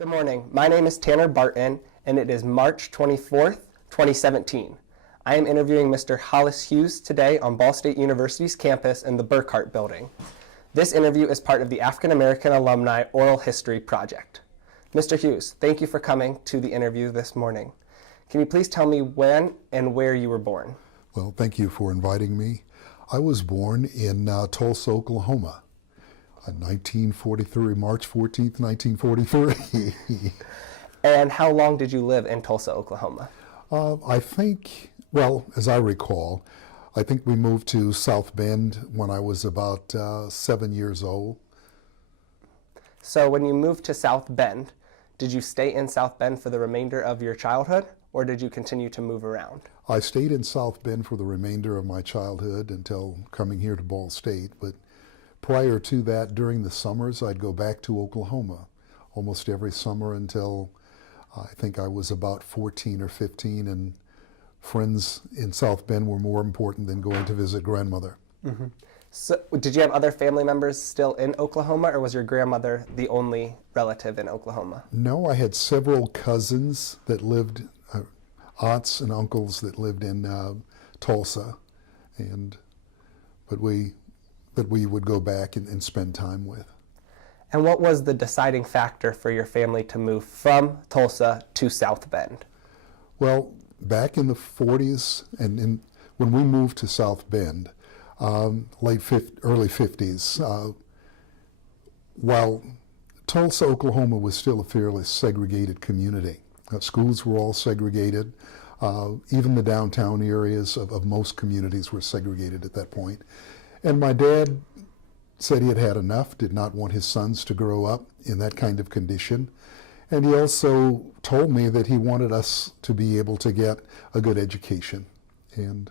Good morning. My name is Tanner Barton, and it is March 24th, 2017. I am interviewing Mr. Hollis Hughes today on Ball State University's campus in the Burkhart Building. This interview is part of the African American Alumni Oral History Project. Mr. Hughes, thank you for coming to the interview this morning. Can you please tell me when and where you were born? Well, thank you for inviting me. I was born in Tulsa, Oklahoma. 1943, March 14th, 1943. And how long did you live in Tulsa, Oklahoma? I think, well, as I recall, I think we moved to South Bend when I was about 7 years old. So when you moved to South Bend, did you stay in South Bend for the remainder of your childhood, or did you continue to move around? I stayed in South Bend for the remainder of my childhood until coming here to Ball State, but prior to that, during the summers, I'd go back to Oklahoma almost every summer until I think I was about 14 or 15, and friends in South Bend were more important than going to visit grandmother. Mm-hmm. So did you have other family members still in Oklahoma, or was your grandmother the only relative in Oklahoma? No, I had several cousins that lived, aunts and uncles that lived in Tulsa, but we would go back and spend time with. And what was the deciding factor for your family to move from Tulsa to South Bend? Well, back in the 40s, and when we moved to South Bend, early 50s, while Tulsa, Oklahoma was still a fairly segregated community. Schools were all segregated. Even the downtown areas of most communities were segregated at that point. And my dad said he had had enough, did not want his sons to grow up in that kind of condition. And he also told me that he wanted us to be able to get a good education. And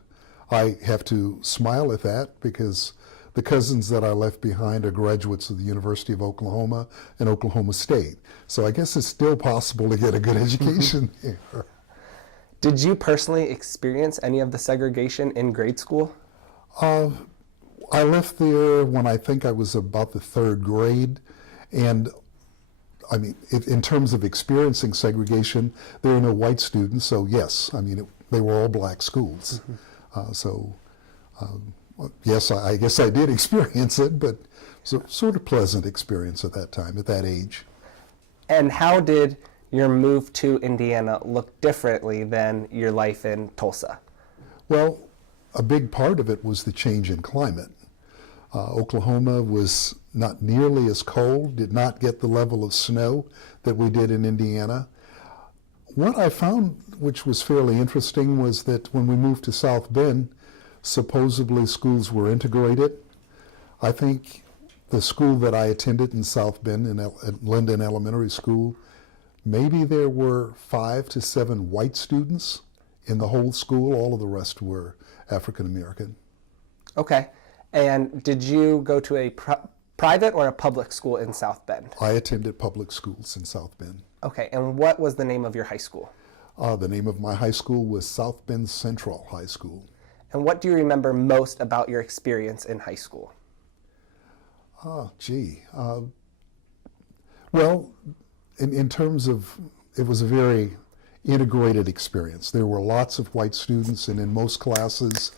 I have to smile at that because the cousins that I left behind are graduates of the University of Oklahoma and Oklahoma State. So I guess it's still possible to get a good education here. Did you personally experience any of the segregation in grade school? I left there when I think I was about the third grade, and I mean, in terms of experiencing segregation, there were no white students, so yes, I mean, they were all black schools. Mm-hmm. Yes, I guess I did experience it, but it's a sort of pleasant experience at that time, at that age. And how did your move to Indiana look differently than your life in Tulsa? Well, a big part of it was the change in climate. Oklahoma was not nearly as cold, did not get the level of snow that we did in Indiana. What I found, which was fairly interesting, was that when we moved to South Bend, supposedly schools were integrated. I think the school that I attended in South Bend, at Linden Elementary School, maybe there were 5 to 7 white students in the whole school. All of the rest were African American. Okay. And did you go to a private or a public school in South Bend? I attended public schools in South Bend. Okay. And what was the name of your high school? The name of my high school was South Bend Central High School. And what do you remember most about your experience in high school? Well, in terms of, it was a very integrated experience. There were lots of white students, and in most classes,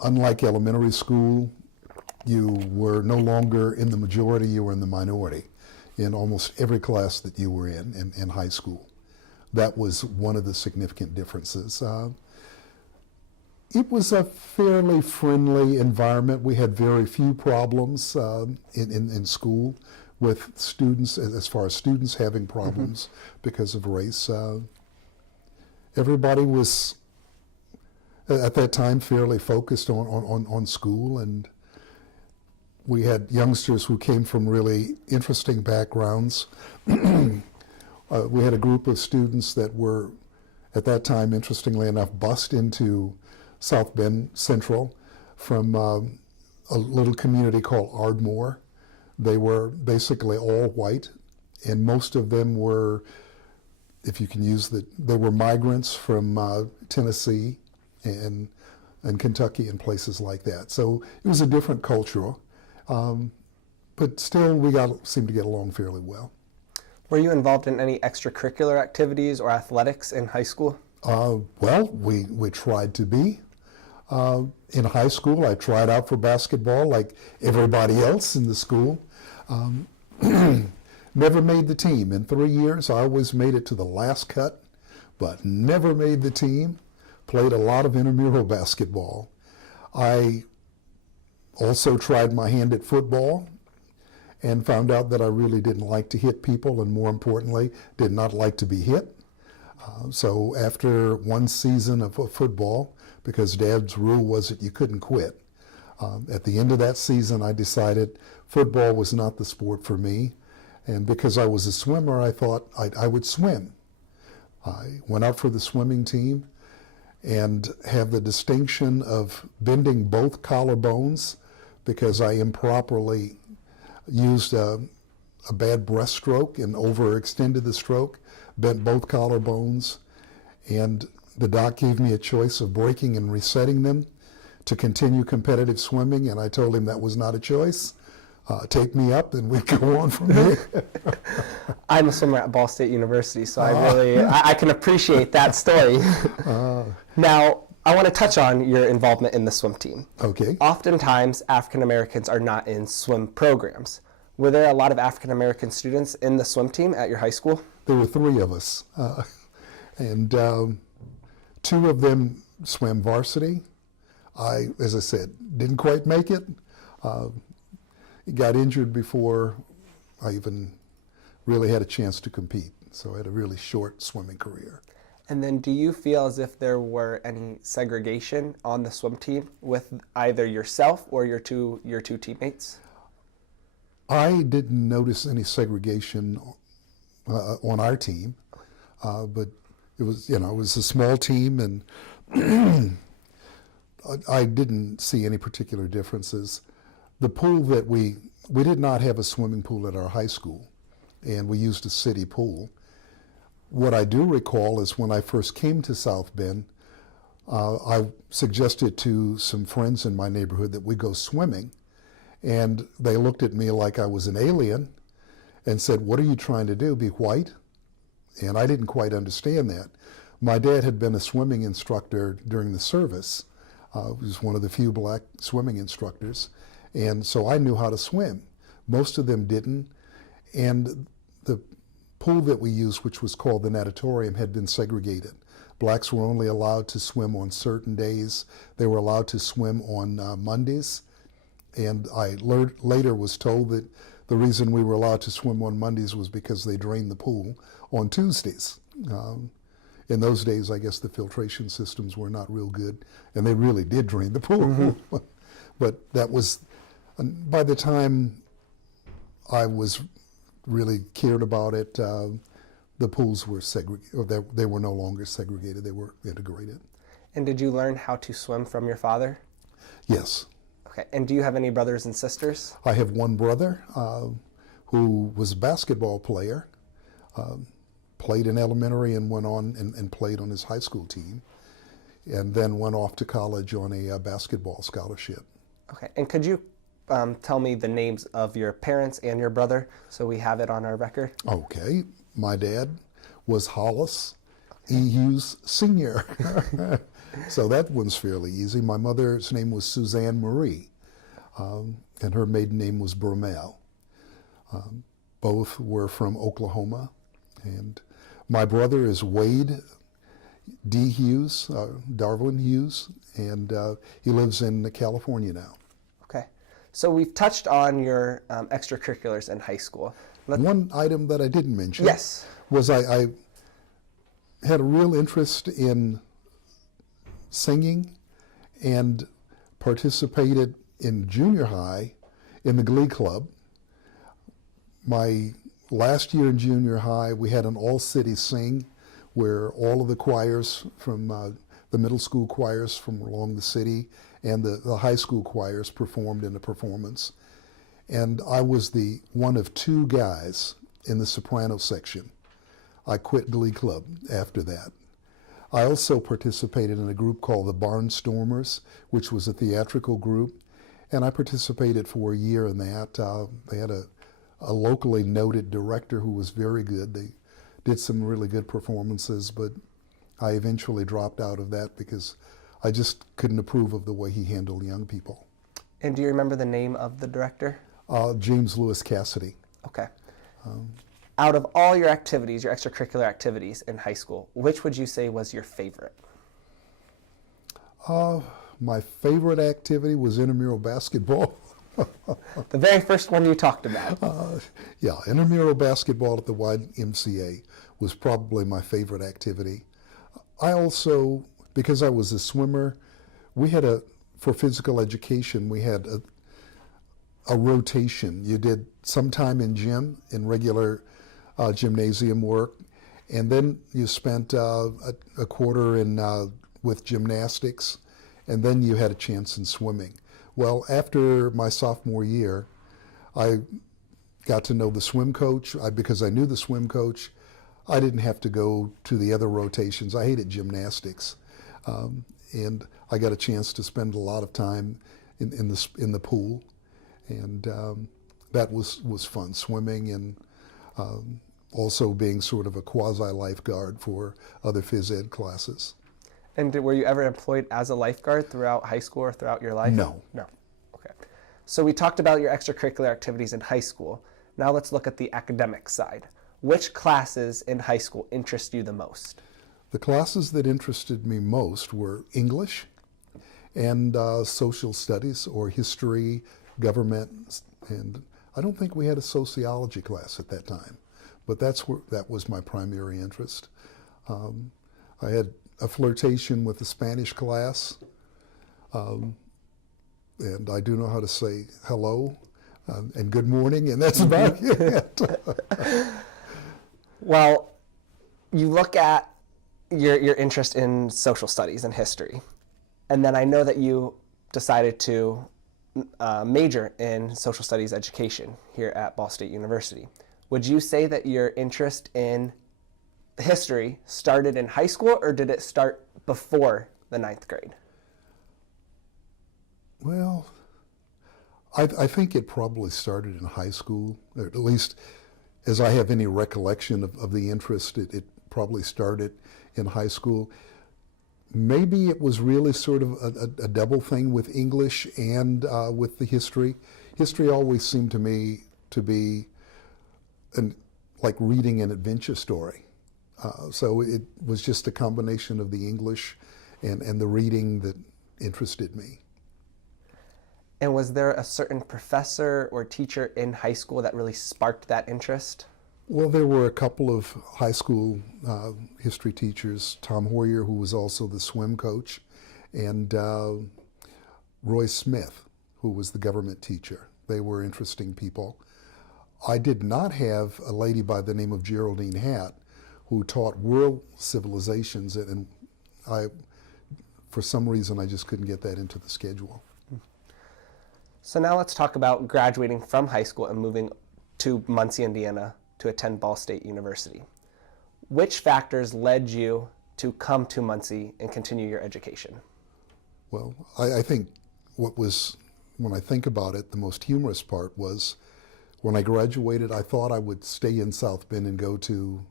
unlike elementary school, you were no longer in the majority, you were in the minority in almost every class that you were in high school. That was one of the significant differences. It was a fairly friendly environment. We had very few problems in school with students, as far as students having problems because of race. Everybody was, at that time, fairly focused on school, and we had youngsters who came from really interesting backgrounds. We had a group of students that were, at that time, interestingly enough, bused into South Bend Central from a little community called Ardmore. They were basically all white, and most of them were, if you can use they were migrants from Tennessee and Kentucky and places like that. So it was a different culture, but still we seemed to get along fairly well. Were you involved in any extracurricular activities or athletics in high school? Well, we tried to be. In high school, I tried out for basketball like everybody else in the school. Never made the team. In 3 years, I always made it to the last cut, but never made the team. Played a lot of intramural basketball. I also tried my hand at football and found out that I really didn't like to hit people, and more importantly, did not like to be hit. So after one season of football, because Dad's rule was that you couldn't quit, at the end of that season I decided football was not the sport for me, and because I was a swimmer, I thought I would swim. I went out for the swimming team and have the distinction of bending both collarbones because I improperly used a bad breaststroke and overextended the stroke, bent both collarbones, and the doc gave me a choice of breaking and resetting them to continue competitive swimming, and I told him that was not a choice. Take me up and we go on from there. I'm a swimmer at Ball State University, so I can appreciate that story. Now, I want to touch on your involvement in the swim team. Okay. Oftentimes, African Americans are not in swim programs. Were there a lot of African American students in the swim team at your high school? There were 3 of us, and 2 of them swam varsity. I, as I said, didn't quite make it. Got injured before I even really had a chance to compete. So I had a really short swimming career. And then do you feel as if there were any segregation on the swim team with either yourself or your two teammates? I didn't notice any segregation on our team, but it was, it was a small team, and I didn't see any particular differences. The pool that we did not have a swimming pool at our high school, and we used a city pool. What I do recall is when I first came to South Bend, I suggested to some friends in my neighborhood that we go swimming, and they looked at me like I was an alien and said, "What are you trying to do, be white?" And I didn't quite understand that. My dad had been a swimming instructor during the service. He was one of the few black swimming instructors. And so I knew how to swim. Most of them didn't. And the pool that we used, which was called the natatorium, had been segregated. Blacks were only allowed to swim on certain days. They were allowed to swim on Mondays. And I later was told that the reason we were allowed to swim on Mondays was because they drained the pool on Tuesdays. In those days, I guess the filtration systems were not real good, and they really did drain the pool. Mm-hmm. But that was, by the time I was really cared about it, the pools were segregated, or they were no longer segregated, they were integrated. And did you learn how to swim from your father? Yes. Okay, and do you have any brothers and sisters? I have one brother who was a basketball player, played in elementary and went on and played on his high school team, and then went off to college on a basketball scholarship. Okay, and could you tell me the names of your parents and your brother so we have it on our record? Okay, my dad was Hollis, Hughes Sr. So that one's fairly easy. My mother's name was Suzanne Marie, and her maiden name was Bromell. Both were from Oklahoma. And my brother is Wade D. Hughes, Darwin Hughes, and he lives in California now. Okay. So we've touched on your extracurriculars in high school. One item that I didn't mention yes. was I had a real interest in singing and participated in junior high in the Glee Club. My last year in junior high, we had an all-city sing where all of the choirs from the middle school choirs from along the city and the high school choirs performed in a performance. And I was the one of 2 guys in the soprano section. I quit Glee Club after that. I also participated in a group called the Barnstormers, which was a theatrical group, and I participated for a year in that. They had a locally noted director who was very good. They did some really good performances, but I eventually dropped out of that because I just couldn't approve of the way he handled young people. And do you remember the name of the director? James Lewis Cassidy. Okay. Out of all your activities, your extracurricular activities in high school, which would you say was your favorite? My favorite activity was intramural basketball. The very first one you talked about. Yeah, intramural basketball at the YMCA was probably my favorite activity. I also, because I was a swimmer, for physical education, we had a rotation. You did some time in gym, in regular gymnasium work, and then you spent a quarter with gymnastics, and then you had a chance in swimming. Well, after my sophomore year, I got to know the swim coach. Because I knew the swim coach, I didn't have to go to the other rotations. I hated gymnastics, and I got a chance to spend a lot of time in the pool, and that was fun, swimming and also being sort of a quasi-lifeguard for other phys ed classes. And were you ever employed as a lifeguard throughout high school or throughout your life? No. No. Okay. So we talked about your extracurricular activities in high school. Now let's look at the academic side. Which classes in high school interest you the most? The classes that interested me most were English and social studies or history, government, and I don't think we had a sociology class at that time, but that was my primary interest. I had a flirtation with the Spanish class, and I do know how to say hello and good morning, and that's about it. Well, you look at your interest in social studies and history, and then I know that you decided to major in social studies education here at Ball State University. Would you say that your interest in history started in high school, or did it start before the 9th grade? Well, I think it probably started in high school, or at least as I have any recollection of the interest, it probably started in high school. Maybe it was really sort of a double thing with English and with the history. History always seemed to me to be like reading an adventure story. So it was just a combination of the English and the reading that interested me. And was there a certain professor or teacher in high school that really sparked that interest? Well, there were a couple of high school history teachers, Tom Hoyer, who was also the swim coach, and Roy Smith, who was the government teacher. They were interesting people. I did not have a lady by the name of Geraldine Hatt who taught world civilizations, and for some reason, I just couldn't get that into the schedule. So now let's talk about graduating from high school and moving to Muncie, Indiana to attend Ball State University. Which factors led you to come to Muncie and continue your education? Well, I think when I think about it, the most humorous part was when I graduated, I thought I would stay in South Bend and go to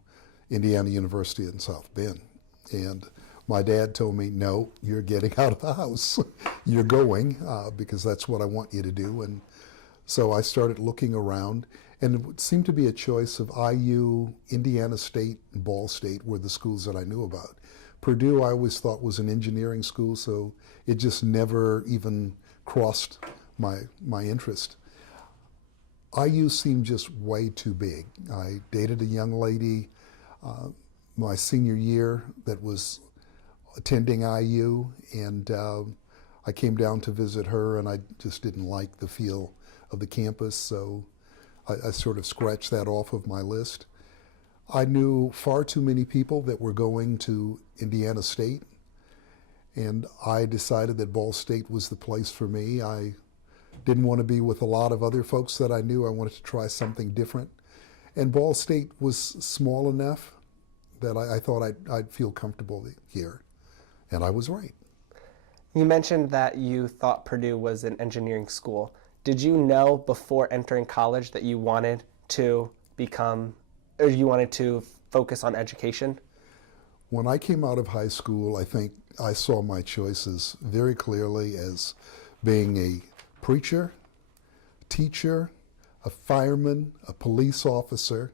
Indiana University in South Bend. And my dad told me, no, you're getting out of the house. You're going because that's what I want you to do. And so I started looking around, and it seemed to be a choice of IU, Indiana State, and Ball State were the schools that I knew about. Purdue I always thought was an engineering school, so it just never even crossed my interest. IU seemed just way too big. I dated a young lady my senior year that was attending IU, and I came down to visit her, and I just didn't like the feel of the campus, so I sort of scratched that off of my list. I knew far too many people that were going to Indiana State, and I decided that Ball State was the place for me. I didn't want to be with a lot of other folks that I knew. I wanted to try something different. And Ball State was small enough that I thought I'd feel comfortable here. And I was right. You mentioned that you thought Purdue was an engineering school. Did you know before entering college that you wanted to become, or you wanted to focus on education? When I came out of high school, I think I saw my choices very clearly as being a preacher, teacher, a fireman, a police officer,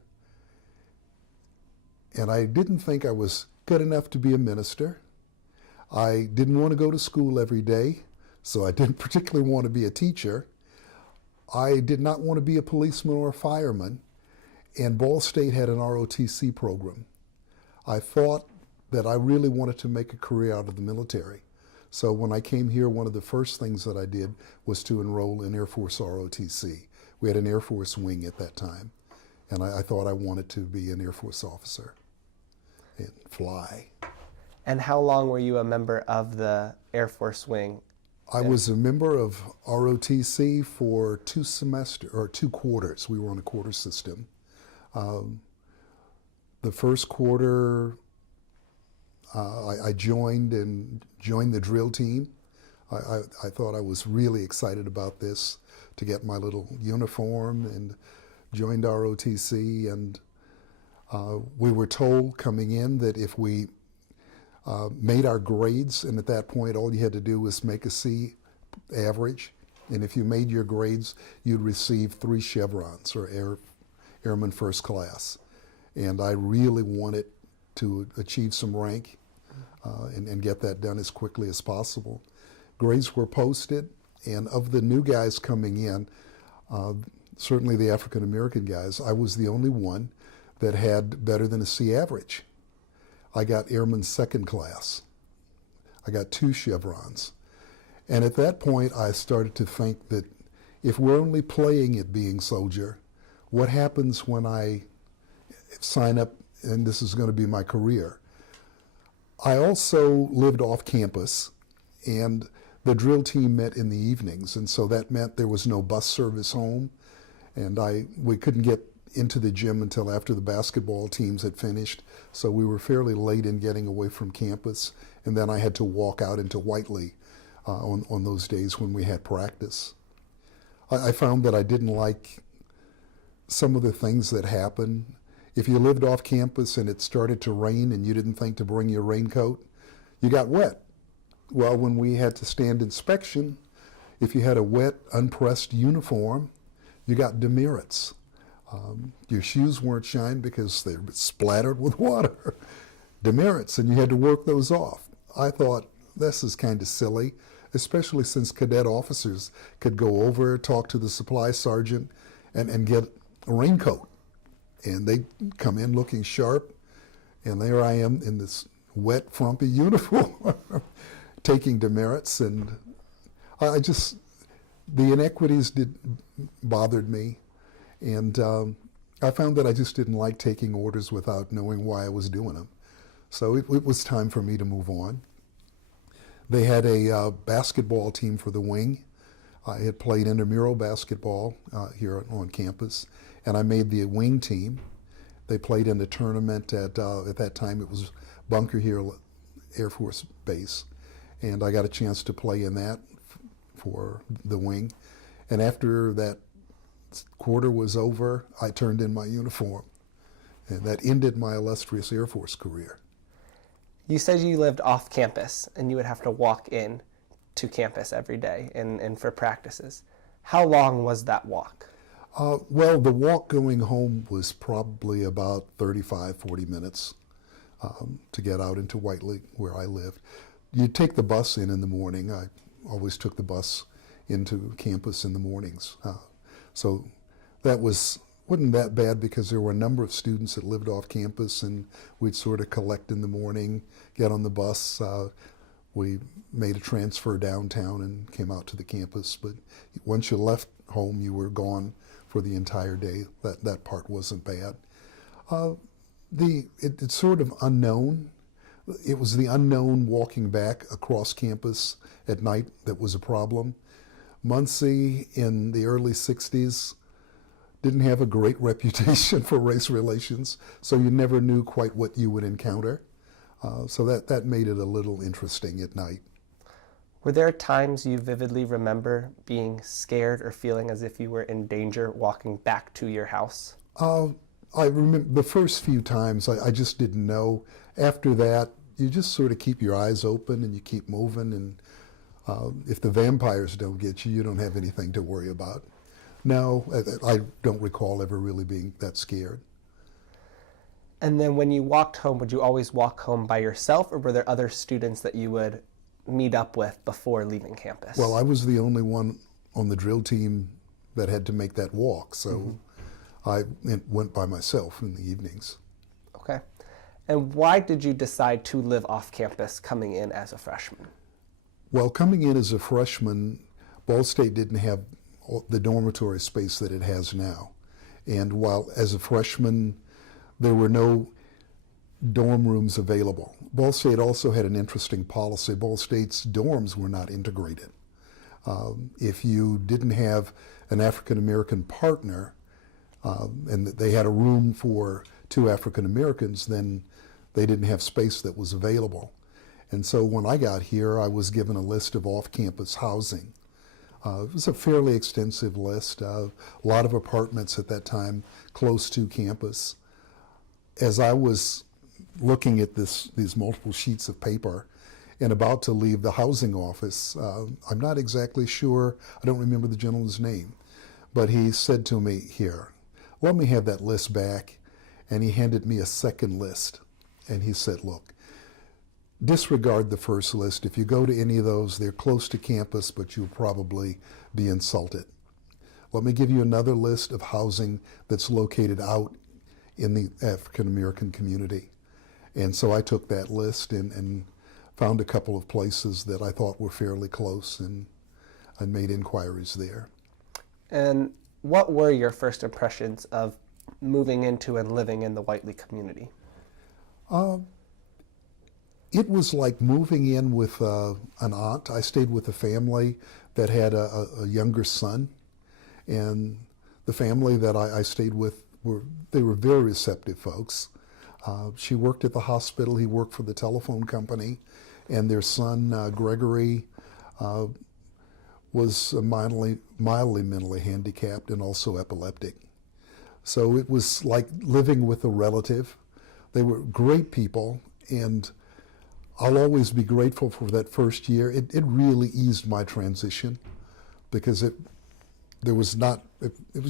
and I didn't think I was good enough to be a minister. I didn't want to go to school every day, so I didn't particularly want to be a teacher. I did not want to be a policeman or a fireman, and Ball State had an ROTC program. I thought that I really wanted to make a career out of the military. So when I came here, one of the first things that I did was to enroll in Air Force ROTC. We had an Air Force wing at that time, and I thought I wanted to be an Air Force officer and fly. And how long were you a member of the Air Force wing? I was a member of ROTC for 2 quarters. We were on a quarter system. The first quarter, I joined the drill team. I thought I was really excited about this, to get my little uniform, and joined ROTC. And we were told coming in that if we made our grades, and at that point all you had to do was make a C average, and if you made your grades, you'd receive 3 chevrons, or Airman First Class. And I really wanted to achieve some rank and get that done as quickly as possible. Grades were posted, and of the new guys coming in, certainly the African American guys, I was the only one that had better than a C average. I got Airman Second Class. I got 2 chevrons. And at that point, I started to think that if we're only playing at being soldier, what happens when I sign up and this is going to be my career? I also lived off campus, and the drill team met in the evenings, and so that meant there was no bus service home, and we couldn't get into the gym until after the basketball teams had finished, so we were fairly late in getting away from campus, and then I had to walk out into Whiteley on those days when we had practice. I found that I didn't like some of the things that happened. If you lived off campus and it started to rain and you didn't think to bring your raincoat, you got wet. Well, when we had to stand inspection, if you had a wet, unpressed uniform, you got demerits. Your shoes weren't shined because they were splattered with water. Demerits, and you had to work those off. I thought, this is kind of silly, especially since cadet officers could go over, talk to the supply sergeant, and get a raincoat. And they come in looking sharp, and there I am in this wet, frumpy uniform, taking demerits. And the inequities bothered me. And I found that I just didn't like taking orders without knowing why I was doing them. So it was time for me to move on. They had a basketball team for the wing. I had played intramural basketball here on campus, and I made the wing team. They played in a tournament at that time it was Bunker Hill Air Force Base, and I got a chance to play in that for the wing. And after that quarter was over, I turned in my uniform, and that ended my illustrious Air Force career. You said you lived off campus and you would have to walk in to campus every day and for practices. How long was that walk? Well, the walk going home was probably about 35, 40 minutes to get out into Whiteley, where I lived. You'd take the bus in the morning. I always took the bus into campus in the mornings. So that wasn't that bad because there were a number of students that lived off campus, and we'd sort of collect in the morning, get on the bus. We made a transfer downtown and came out to the campus. But once you left home, you were gone for the entire day. That part wasn't bad. It's sort of unknown. It was the unknown walking back across campus at night that was a problem. Muncie in the early 60s didn't have a great reputation for race relations, so you never knew quite what you would encounter. So that made it a little interesting at night. Were there times you vividly remember being scared or feeling as if you were in danger walking back to your house? Uh, I remember the first few times I just didn't know. After that, you just sort of keep your eyes open and you keep moving. And if the vampires don't get you, you don't have anything to worry about. No, I don't recall ever really being that scared. And then when you walked home, would you always walk home by yourself, or were there other students that you would meet up with before leaving campus? Well, I was the only one on the drill team that had to make that walk, so I went by myself in the evenings. Okay. And why did you decide to live off campus coming in as a freshman? Well, coming in as a freshman, Ball State didn't have the dormitory space that it has now. And while as a freshman, there were no dorm rooms available. Ball State also had an interesting policy. Ball State's dorms were not integrated. If you didn't have an African American partner, and they had a room for 2 African Americans, then they didn't have space that was available. And so when I got here, I was given a list of off-campus housing. It was a fairly extensive list, a lot of apartments at that time close to campus. As I was looking at these multiple sheets of paper and about to leave the housing office, I'm not exactly sure, I don't remember the gentleman's name, but he said to me, "Here, let me have that list back." And he handed me a second list. And he said, "Look, disregard the first list. If you go to any of those, they're close to campus, but you'll probably be insulted. Let me give you another list of housing that's located out in the African American community." And so I took that list and found a couple of places that I thought were fairly close, and I made inquiries there. And what were your first impressions of moving into and living in the Whiteley community? It was like moving in with an aunt. I stayed with a family that had a younger son, and the family that I stayed with they were very receptive folks. She worked at the hospital, he worked for the telephone company, and their son, Gregory, was mildly mentally handicapped and also epileptic. So it was like living with a relative. They were great people, and I'll always be grateful for that first year. It really eased my transition, because it was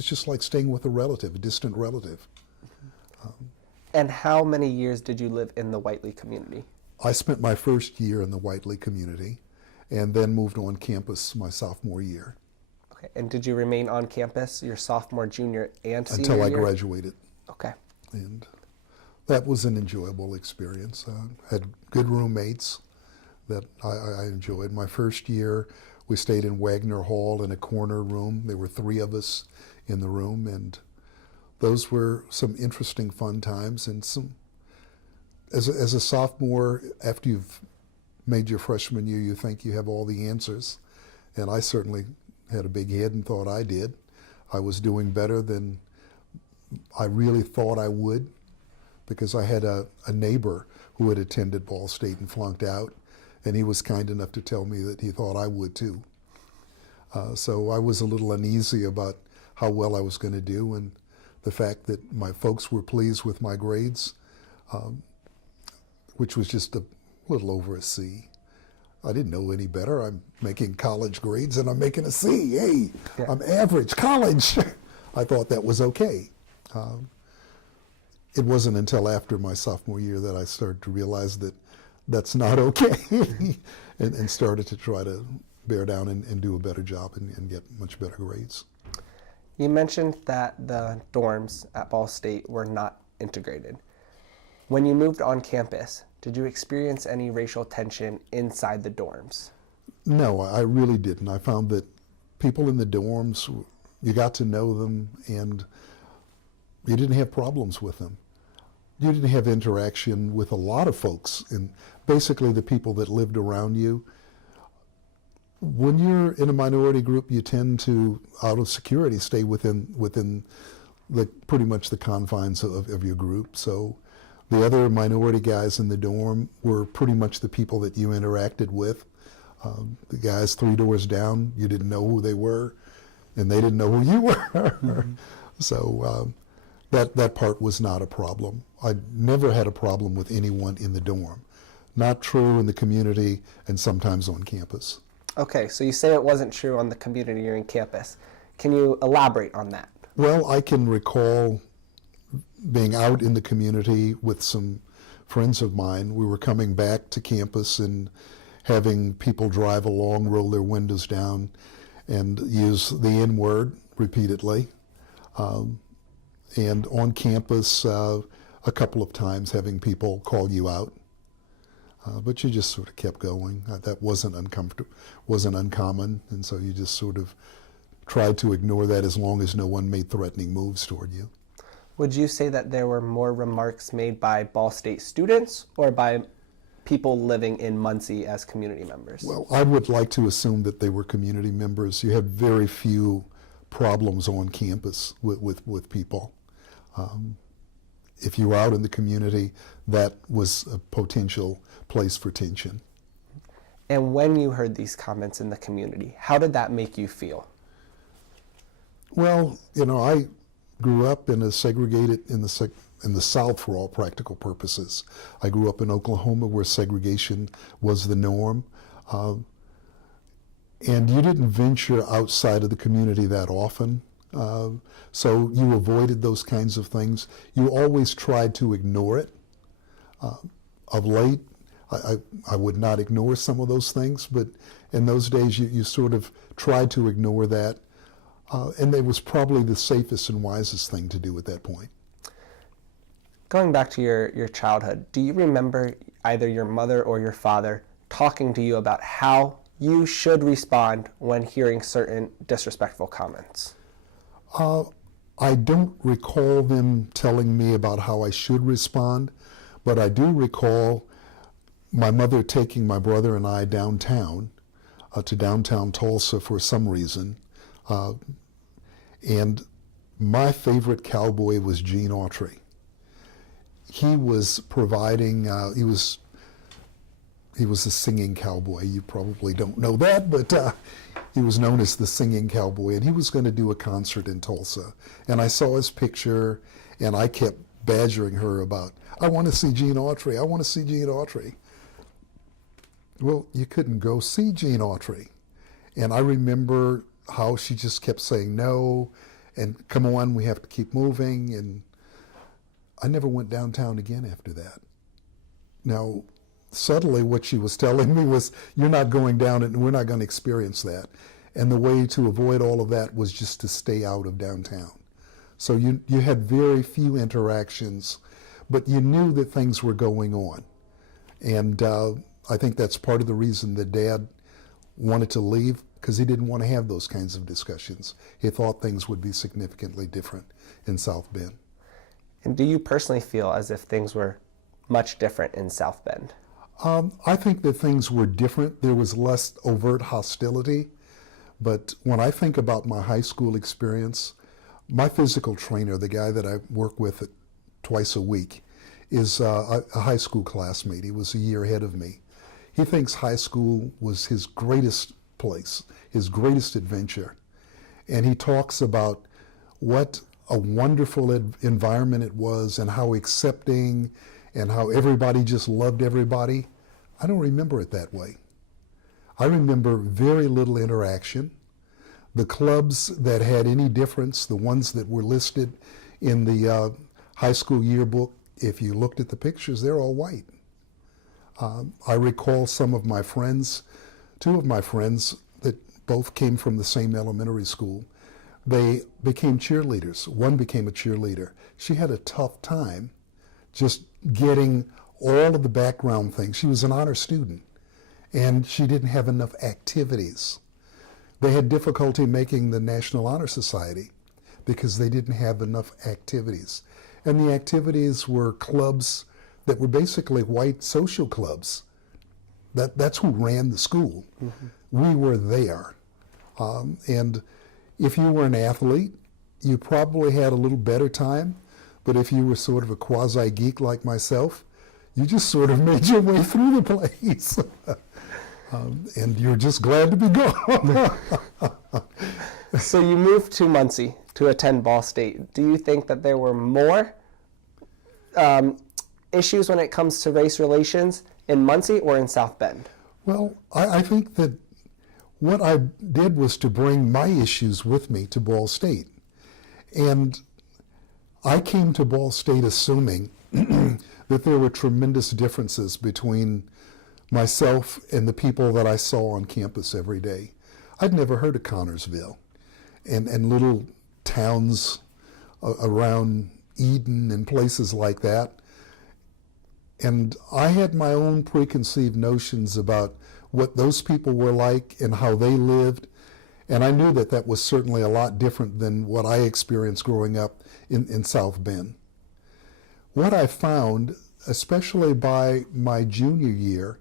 just like staying with a relative, a distant relative. And how many years did you live in the Whiteley community? I spent my first year in the Whiteley community and then moved on campus my sophomore year. Okay. And did you remain on campus your sophomore, junior, and senior Until I year? graduated. Okay. And that was an enjoyable experience. Had good roommates that I enjoyed. My first year, we stayed in Wagner Hall in a corner room. There were 3 of us in the room, and those were some interesting, fun times. And as a sophomore, after you've made your freshman year, you think you have all the answers. And I certainly had a big head and thought I did. I was doing better than I really thought I would, because I had a neighbor who had attended Ball State and flunked out, and he was kind enough to tell me that he thought I would too. So I was a little uneasy about how well I was going to do, and the fact that my folks were pleased with my grades, which was just a little over a C. I didn't know any better. I'm making college grades and I'm making a C. Hey, yeah. I'm average college. I thought that was okay. It wasn't until after my sophomore year that I started to realize that that's not okay, and started to try to bear down and do a better job and get much better grades. You mentioned that the dorms at Ball State were not integrated. When you moved on campus, did you experience any racial tension inside the dorms? No, I really didn't. I found that people in the dorms, you got to know them, and you didn't have problems with them. You didn't have interaction with a lot of folks, and basically the people that lived around you. When you're in a minority group, you tend to, out of security, stay within pretty much the confines of your group. So the other minority guys in the dorm were pretty much the people that you interacted with. The guys 3 doors down, you didn't know who they were, and they didn't know who you were. So That part was not a problem. I never had a problem with anyone in the dorm. Not true in the community and sometimes on campus. Okay, so you say it wasn't true on the community or in campus. Can you elaborate on that? Well, I can recall being out in the community with some friends of mine. We were coming back to campus and having people drive along, roll their windows down, and use the N-word repeatedly. And on campus, a couple of times having people call you out. But you just sort of kept going. That wasn't uncommon, and so you just sort of tried to ignore that as long as no one made threatening moves toward you. Would you say that there were more remarks made by Ball State students or by people living in Muncie as community members? Well, I would like to assume that they were community members. You had very few problems on campus with people. If you were out in the community, that was a potential place for tension. And when you heard these comments in the community, how did that make you feel? Well, I grew up in a segregated, in the South for all practical purposes. I grew up in Oklahoma where segregation was the norm. And you didn't venture outside of the community that often. So you avoided those kinds of things. You always tried to ignore it. Of late, I would not ignore some of those things, but in those days you sort of tried to ignore that. And it was probably the safest and wisest thing to do at that point. Going back to your childhood, do you remember either your mother or your father talking to you about how you should respond when hearing certain disrespectful comments? I don't recall them telling me about how I should respond, but I do recall my mother taking my brother and I downtown, to downtown Tulsa for some reason. And my favorite cowboy was Gene Autry. He was providing, he was a singing cowboy. You probably don't know that, but he was known as the singing cowboy, and he was going to do a concert in Tulsa. And I saw his picture, and I kept badgering her about, I want to see Gene Autry, I want to see Gene Autry. Well, you couldn't go see Gene Autry. And I remember how she just kept saying no, and come on, we have to keep moving, and I never went downtown again after that. Now, subtly what she was telling me was, you're not going down and we're not going to experience that. And the way to avoid all of that was just to stay out of downtown. So you had very few interactions, but you knew that things were going on. And I think that's part of the reason that Dad wanted to leave, because he didn't want to have those kinds of discussions. He thought things would be significantly different in South Bend. And do you personally feel as if things were much different in South Bend? I think that things were different. There was less overt hostility. But when I think about my high school experience, my physical trainer, the guy that I work with twice a week, is a high school classmate. He was a year ahead of me. He thinks high school was his greatest place, his greatest adventure. And he talks about what a wonderful environment it was and how accepting and how everybody just loved everybody. I don't remember it that way. I remember very little interaction. The clubs that had any difference, the ones that were listed in the high school yearbook, if you looked at the pictures, they're all white. I recall some of my friends, two of my friends that both came from the same elementary school. They became cheerleaders. One became a cheerleader. She had a tough time just getting all of the background things. She was an honor student, and she didn't have enough activities. They had difficulty making the National Honor Society because they didn't have enough activities. And the activities were clubs that were basically white social clubs. That's who ran the school. Mm-hmm. We were there. And if you were an athlete, you probably had a little better time. But if you were sort of a quasi-geek like myself, you just sort of made your way through the place. And you're just glad to be gone. So you moved to Muncie to attend Ball State. Do you think that there were more issues when it comes to race relations in Muncie or in South Bend? Well, I think that what I did was to bring my issues with me to Ball State. And I came to Ball State assuming that there were tremendous differences between myself and the people that I saw on campus every day. I'd never heard of Connorsville and little towns around Eden and places like that. And I had my own preconceived notions about what those people were like and how they lived. And I knew that that was certainly a lot different than what I experienced growing up in South Bend. What I found, especially by my junior year,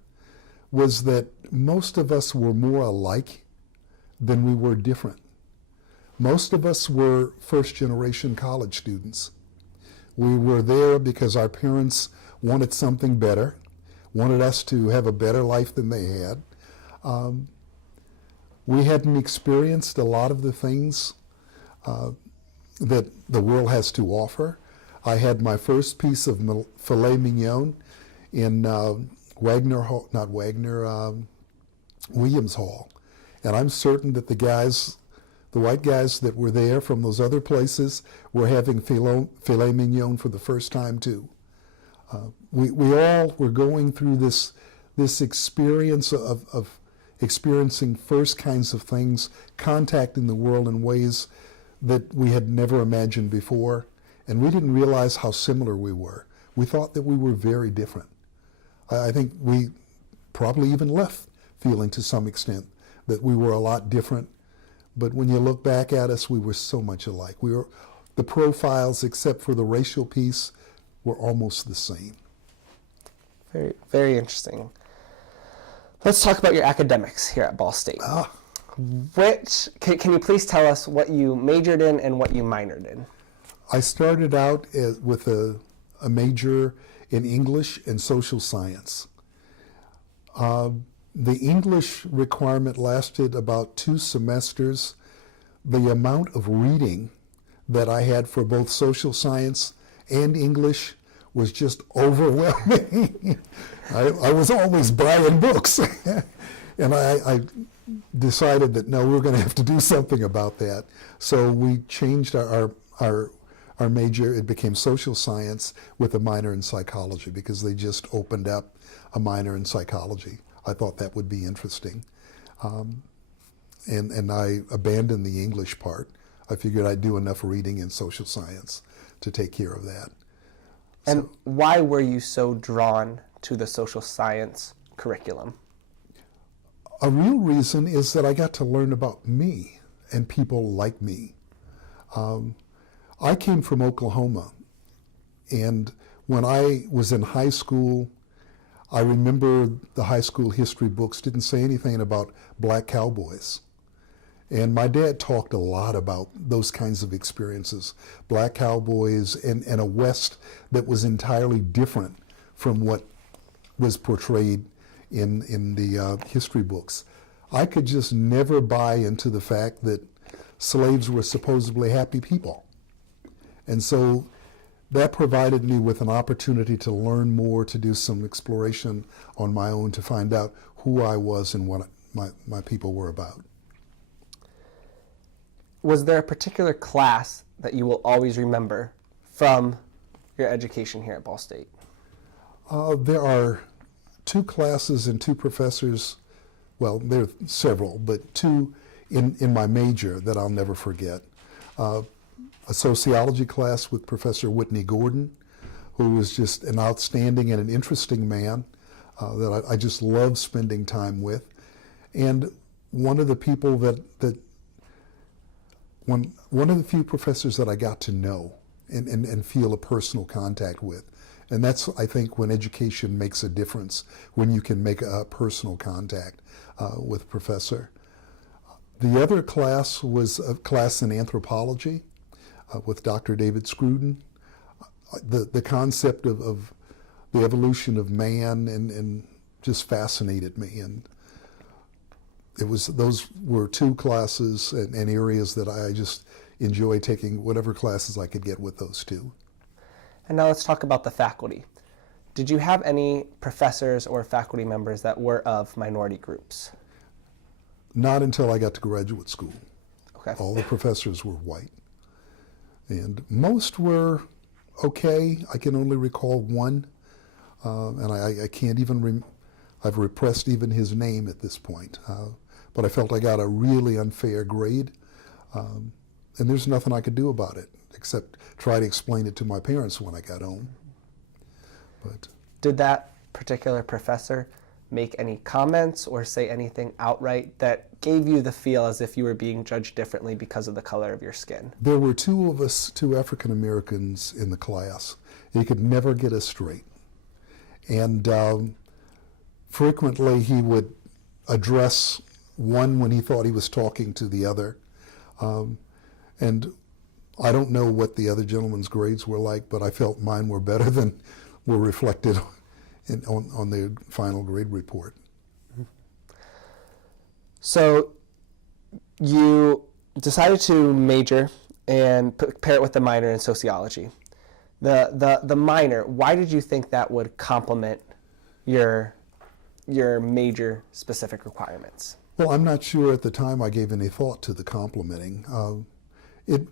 was that most of us were more alike than we were different. Most of us were first-generation college students. We were there because our parents wanted something better, wanted us to have a better life than they had. We hadn't experienced a lot of the things that the world has to offer. I had my first piece of filet mignon in Williams Hall. And I'm certain that the white guys that were there from those other places were having filet mignon for the first time too. We all were going through this experience of experiencing first kinds of things, contacting the world in ways that we had never imagined before, and we didn't realize how similar we were. We thought that we were very different. I think we probably even left feeling to some extent that we were a lot different, but when you look back at us, we were so much alike. The profiles, except for the racial piece, were almost the same. Very, very interesting. Let's talk about your academics here at Ball State. Can you please tell us what you majored in and what you minored in? I started out with a major in English and social science. The English requirement lasted about 2 semesters. The amount of reading that I had for both social science and English was just overwhelming. I was always buying books. And I decided that, no, we're going to have to do something about that. So we changed our major. It became social science with a minor in psychology because they just opened up a minor in psychology. I thought that would be interesting. And I abandoned the English part. I figured I'd do enough reading in social science to take care of that. And why were you so drawn to the social science curriculum? A real reason is that I got to learn about me and people like me. I came from Oklahoma, and when I was in high school, I remember the high school history books didn't say anything about black cowboys. And my dad talked a lot about those kinds of experiences, black cowboys and a West that was entirely different from what was portrayed in the history books. I could just never buy into the fact that slaves were supposedly happy people. And so that provided me with an opportunity to learn more, to do some exploration on my own, to find out who I was and what my people were about. Was there a particular class that you will always remember from your education here at Ball State? There are 2 classes and 2 professors, well, there are several, but 2 in my major that I'll never forget. A sociology class with Professor Whitney Gordon, who was just an outstanding and an interesting man that I just loved spending time with. And one of the people one of the few professors that I got to know and feel a personal contact with. And that's, I think, when education makes a difference, when you can make a personal contact with a professor. The other class was a class in anthropology with Dr. David Scruden. The concept of the evolution of man and just fascinated me. And those were two classes and areas that I just enjoy taking whatever classes I could get with those two. And now let's talk about the faculty. Did you have any professors or faculty members that were of minority groups? Not until I got to graduate school. Okay. All the professors were white. And most were okay. I can only recall one, and I can't even, I've repressed even his name at this point. But I felt I got a really unfair grade, and there's nothing I could do about it except try to explain it to my parents when I got home. But did that particular professor make any comments or say anything outright that gave you the feel as if you were being judged differently because of the color of your skin? There were two of us, two African Americans in the class. He could never get us straight. And frequently he would address one when he thought he was talking to the other. And I don't know what the other gentleman's grades were like, but I felt mine were better than were reflected on the final grade report. So you decided to major and pair it with the minor in sociology. The minor, why did you think that would complement your major specific requirements? Well, I'm not sure at the time I gave any thought to the complementing.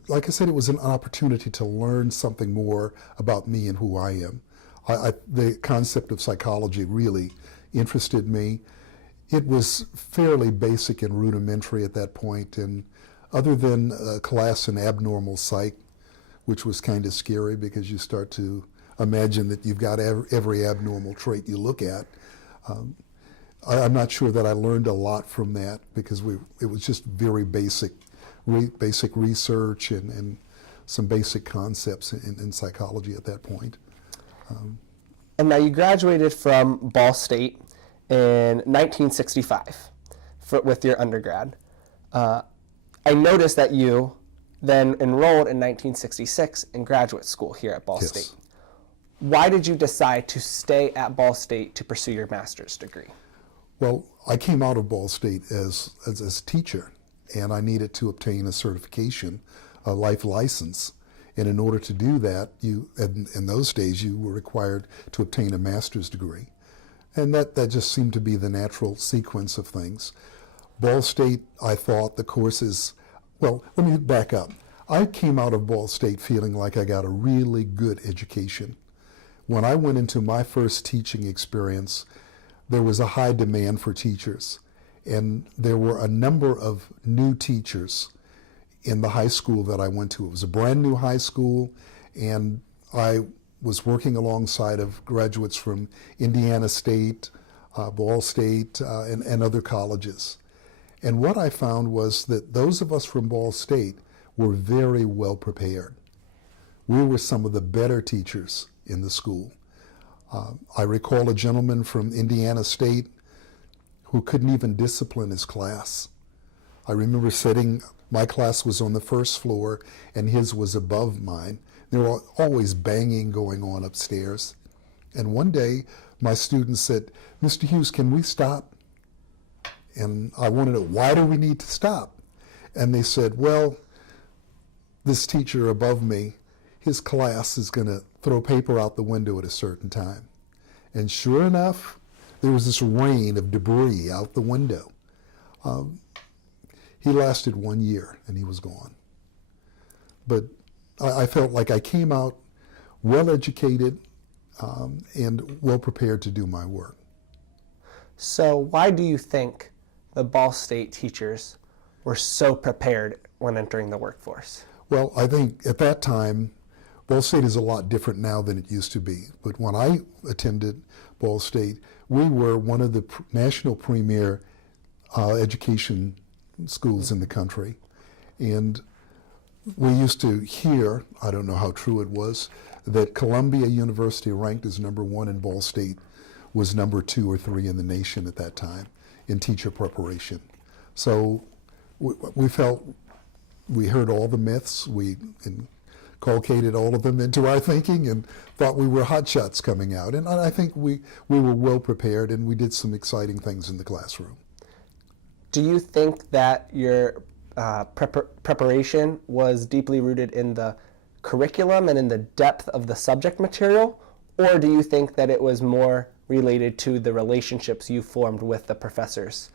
Like I said, it was an opportunity to learn something more about me and who I am. The concept of psychology really interested me. It was fairly basic and rudimentary at that point, and other than a class in abnormal psych, which was kind of scary because you start to imagine that you've got every abnormal trait you look at. I'm not sure that I learned a lot from that because it was just very basic research and some basic concepts in psychology at that point. And now you graduated from Ball State in 1965 with your undergrad. I noticed that you then enrolled in 1966 in graduate school here at Ball Yes. State. Why did you decide to stay at Ball State to pursue your master's degree? Well, I came out of Ball State as a teacher, and I needed to obtain a certification, a life license. And in order to do that, in those days, you were required to obtain a master's degree. And that just seemed to be the natural sequence of things. Ball State, I thought the courses, well, let me back up. I came out of Ball State feeling like I got a really good education. When I went into my first teaching experience, there was a high demand for teachers. And there were a number of new teachers in the high school that I went to. It was a brand new high school, and I was working alongside of graduates from Indiana State, Ball State, and other colleges. And what I found was that those of us from Ball State were very well prepared. We were some of the better teachers in the school. I recall a gentleman from Indiana State who couldn't even discipline his class. I remember my class was on the first floor and his was above mine. There were always banging going on upstairs. And one day my student said, "Mr. Hughes, can we stop?" And I wanted to know, why do we need to stop? And they said, well, this teacher above me, his class is going to throw paper out the window at a certain time. And sure enough, there was this rain of debris out the window. He lasted 1 year and he was gone. But I felt like I came out well educated and well prepared to do my work. So why do you think the Ball State teachers were so prepared when entering the workforce? Well, I think at that time, Ball State is a lot different now than it used to be. But when I attended Ball State, we were one of the national premier education schools in the country. And we used to hear, I don't know how true it was, that Columbia University ranked as #1 and Ball State was #2 or 3 in the nation at that time in teacher preparation. So we felt we heard all the myths, we inculcated all of them into our thinking and thought we were hotshots coming out. And I think we were well prepared and we did some exciting things in the classroom. Do you think that your preparation was deeply rooted in the curriculum and in the depth of the subject material, or do you think that it was more related to the relationships you formed with the professors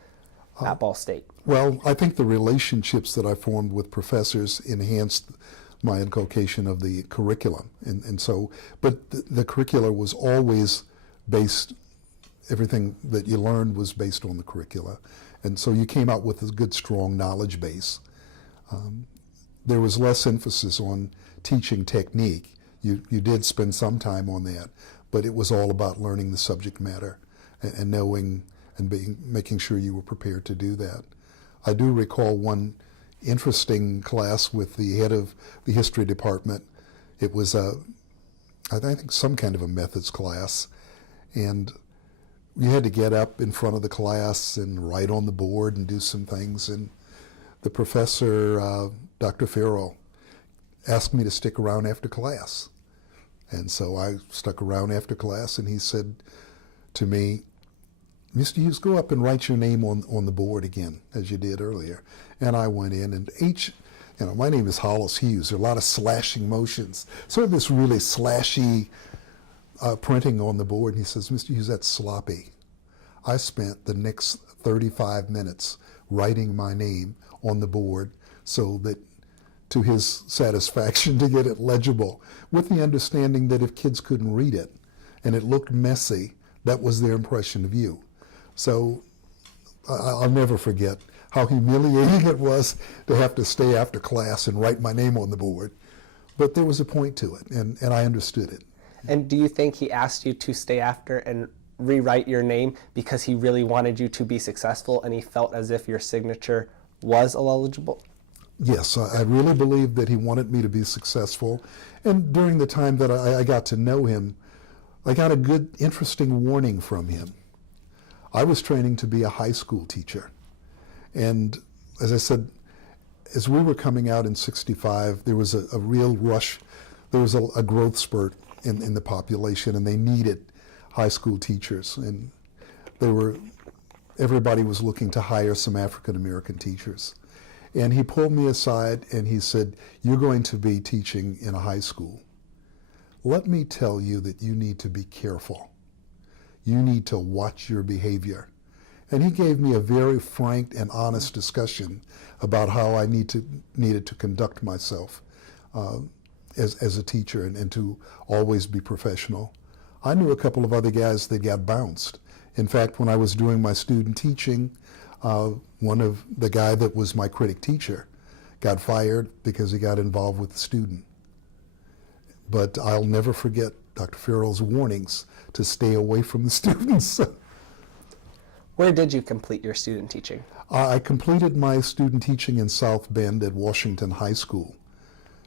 at Ball State? Well, I think the relationships that I formed with professors enhanced my inculcation of the curriculum. And so, but the curricula was always based, everything that you learned was based on the curricula. And so you came out with a good, strong knowledge base. There was less emphasis on teaching technique. You did spend some time on that, but it was all about learning the subject matter and knowing and making sure you were prepared to do that. I do recall one interesting class with the head of the history department. It was I think some kind of a methods class, and you had to get up in front of the class and write on the board and do some things. And the professor, Dr. Farrell, asked me to stick around after class. And so I stuck around after class, and he said to me, "Mr. Hughes, go up and write your name on the board again, as you did earlier." And I went in, and my name is Hollis Hughes. There are a lot of slashing motions. So this really slashy printing on the board. And he says, "Mr. Hughes, that's sloppy." I spent the next 35 minutes writing my name on the board so that, to his satisfaction, to get it legible, with the understanding that if kids couldn't read it and it looked messy, that was their impression of you. So I'll never forget how humiliating it was to have to stay after class and write my name on the board. But there was a point to it, and I understood it. And do you think he asked you to stay after and rewrite your name because he really wanted you to be successful and he felt as if your signature was illegible? Yes, I really believe that he wanted me to be successful. And during the time that I got to know him, I got a good, interesting warning from him. I was training to be a high school teacher. And as I said, as we were coming out in '65, there was a real rush. There was a growth spurt in the population, and they needed high school teachers. And everybody was looking to hire some African American teachers. And he pulled me aside and he said, "You're going to be teaching in a high school. Let me tell you that you need to be careful. You need to watch your behavior." And he gave me a very frank and honest discussion about how I needed to conduct myself as a teacher and to always be professional. I knew a couple of other guys that got bounced. In fact, when I was doing my student teaching, one of the guy that was my critic teacher got fired because he got involved with the student. But I'll never forget Dr. Farrell's warnings to stay away from the students. Where did you complete your student teaching? I completed my student teaching in South Bend at Washington High School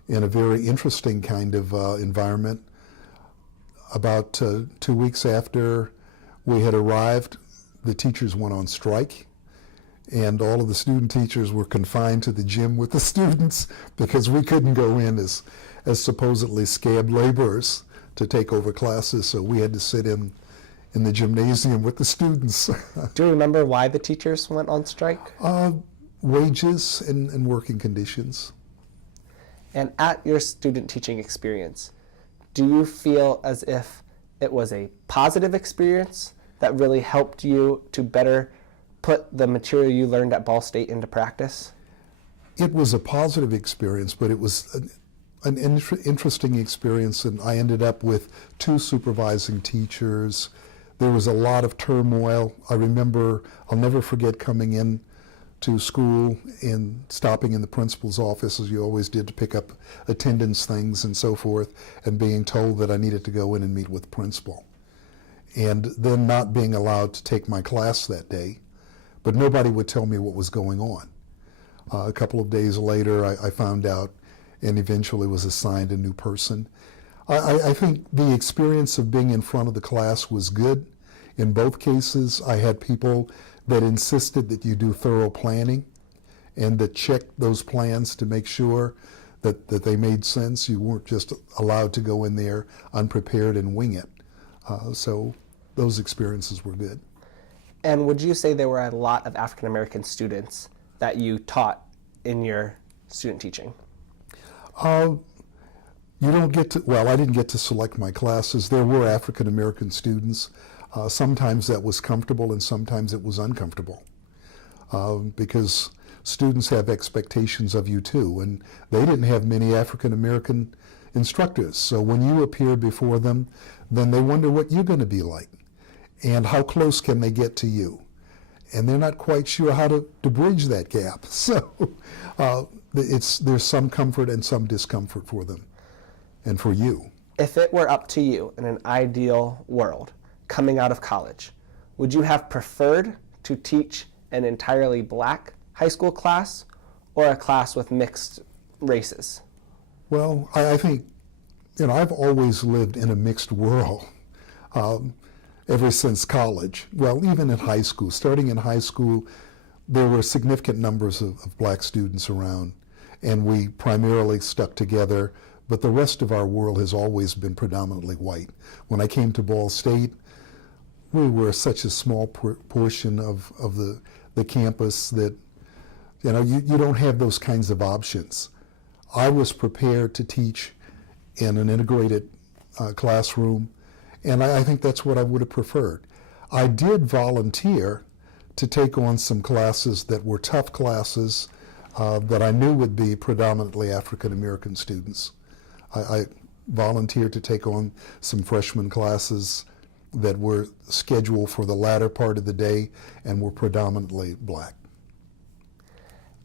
in a very interesting kind of environment. About 2 weeks after we had arrived, the teachers went on strike, and all of the student teachers were confined to the gym with the students because we couldn't go in as supposedly scab laborers to take over classes, so we had to sit in the gymnasium with the students. Do you remember why the teachers went on strike? Wages and working conditions. And at your student teaching experience, do you feel as if it was a positive experience that really helped you to better put the material you learned at Ball State into practice? It was a positive experience, but it was an interesting experience, and I ended up with 2 supervising teachers. There was a lot of turmoil. I remember, I'll never forget coming in to school and stopping in the principal's office, as you always did, to pick up attendance things and so forth, and being told that I needed to go in and meet with the principal. And then not being allowed to take my class that day, but nobody would tell me what was going on. A couple of days later, I found out and eventually was assigned a new person. I think the experience of being in front of the class was good. In both cases, I had people that insisted that you do thorough planning and that checked those plans to make sure that they made sense. You weren't just allowed to go in there unprepared and wing it. So those experiences were good. And would you say there were a lot of African American students that you taught in your student teaching? You don't get to, well, I didn't get to select my classes. There were African American students. Sometimes that was comfortable and sometimes it was uncomfortable because students have expectations of you too, and they didn't have many African American instructors. So when you appear before them, then they wonder what you're going to be like and how close can they get to you. And they're not quite sure how to bridge that gap. So there's some comfort and some discomfort for them and for you. If it were up to you in an ideal world, coming out of college, would you have preferred to teach an entirely black high school class or a class with mixed races? Well, I think, I've always lived in a mixed world ever since college. Well, even in high school. Starting in high school, there were significant numbers of black students around, and we primarily stuck together, but the rest of our world has always been predominantly white. When I came to Ball State, we were such a small portion of the campus that, you don't have those kinds of options. I was prepared to teach in an integrated classroom, and I think that's what I would have preferred. I did volunteer to take on some classes that were tough classes that I knew would be predominantly African American students. I volunteered to take on some freshman classes that were scheduled for the latter part of the day and were predominantly black.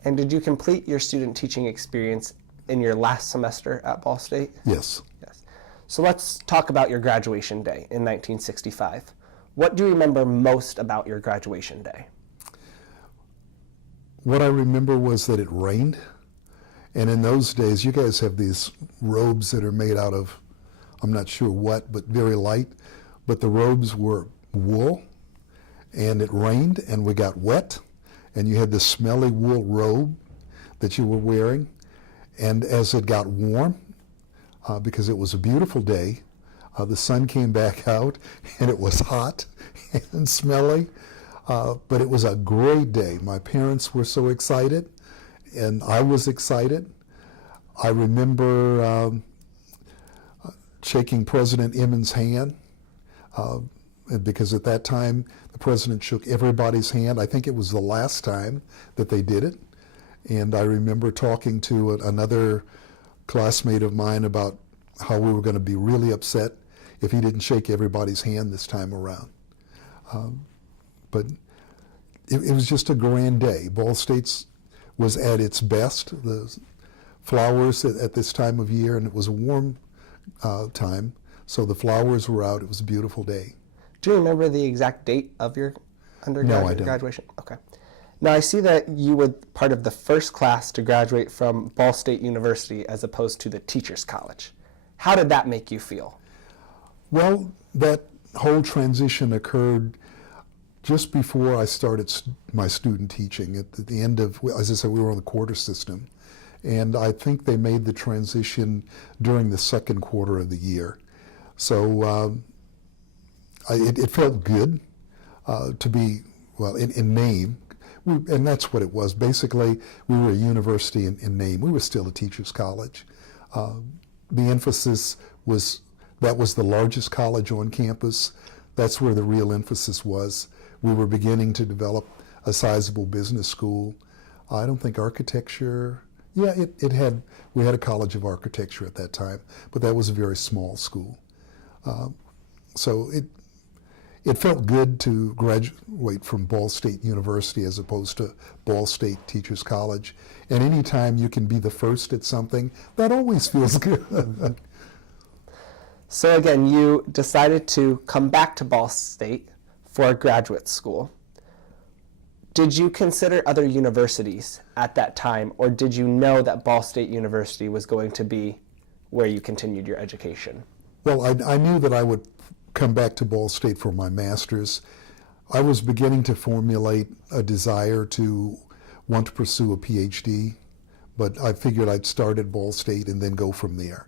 And did you complete your student teaching experience in your last semester at Ball State? Yes. Yes. So let's talk about your graduation day in 1965. What do you remember most about your graduation day? What I remember was that it rained. And in those days, you guys have these robes that are made out of, I'm not sure what, but very light. But the robes were wool, and it rained, and we got wet, and you had this smelly wool robe that you were wearing. And as it got warm, because it was a beautiful day, the sun came back out, and it was hot and smelly, but it was a great day. My parents were so excited, and I was excited. I remember shaking President Emmons' hand, because at that time the president shook everybody's hand. I think it was the last time that they did it. And I remember talking to another classmate of mine about how we were going to be really upset if he didn't shake everybody's hand this time around. But it was just a grand day. Ball State was at its best. The flowers at this time of year, and it was a warm time, so the flowers were out. It was a beautiful day. Do you remember the exact date of your undergraduate graduation? Okay. Now I see that you were part of the first class to graduate from Ball State University as opposed to the Teachers College. How did that make you feel? Well, that whole transition occurred just before I started my student teaching. At the end of, as I said, we were on the quarter system. And I think they made the transition during the second quarter of the year. So it felt good to be, well, in name. And that's what it was. Basically, we were a university in name. We were still a teachers' college. The emphasis was, that was the largest college on campus. That's where the real emphasis was. We were beginning to develop a sizable business school. I don't think architecture, yeah, we had a college of architecture at that time, but that was a very small school. So it felt good to graduate from Ball State University as opposed to Ball State Teachers College. And anytime you can be the first at something, that always feels good. So again, you decided to come back to Ball State for graduate school. Did you consider other universities at that time, or did you know that Ball State University was going to be where you continued your education? Well, I knew that I would come back to Ball State for my master's. I was beginning to formulate a desire to want to pursue a PhD, but I figured I'd start at Ball State and then go from there.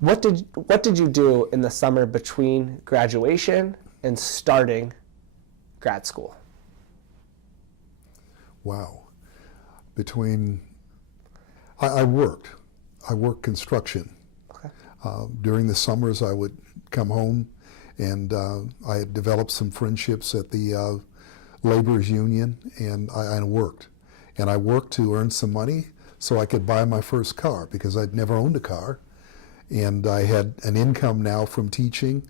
What did you do in the summer between graduation in starting grad school? Wow. I worked construction. Okay. During the summers, I would come home, and I had developed some friendships at the laborers union, and I worked. And I worked to earn some money so I could buy my first car, because I'd never owned a car. And I had an income now from teaching,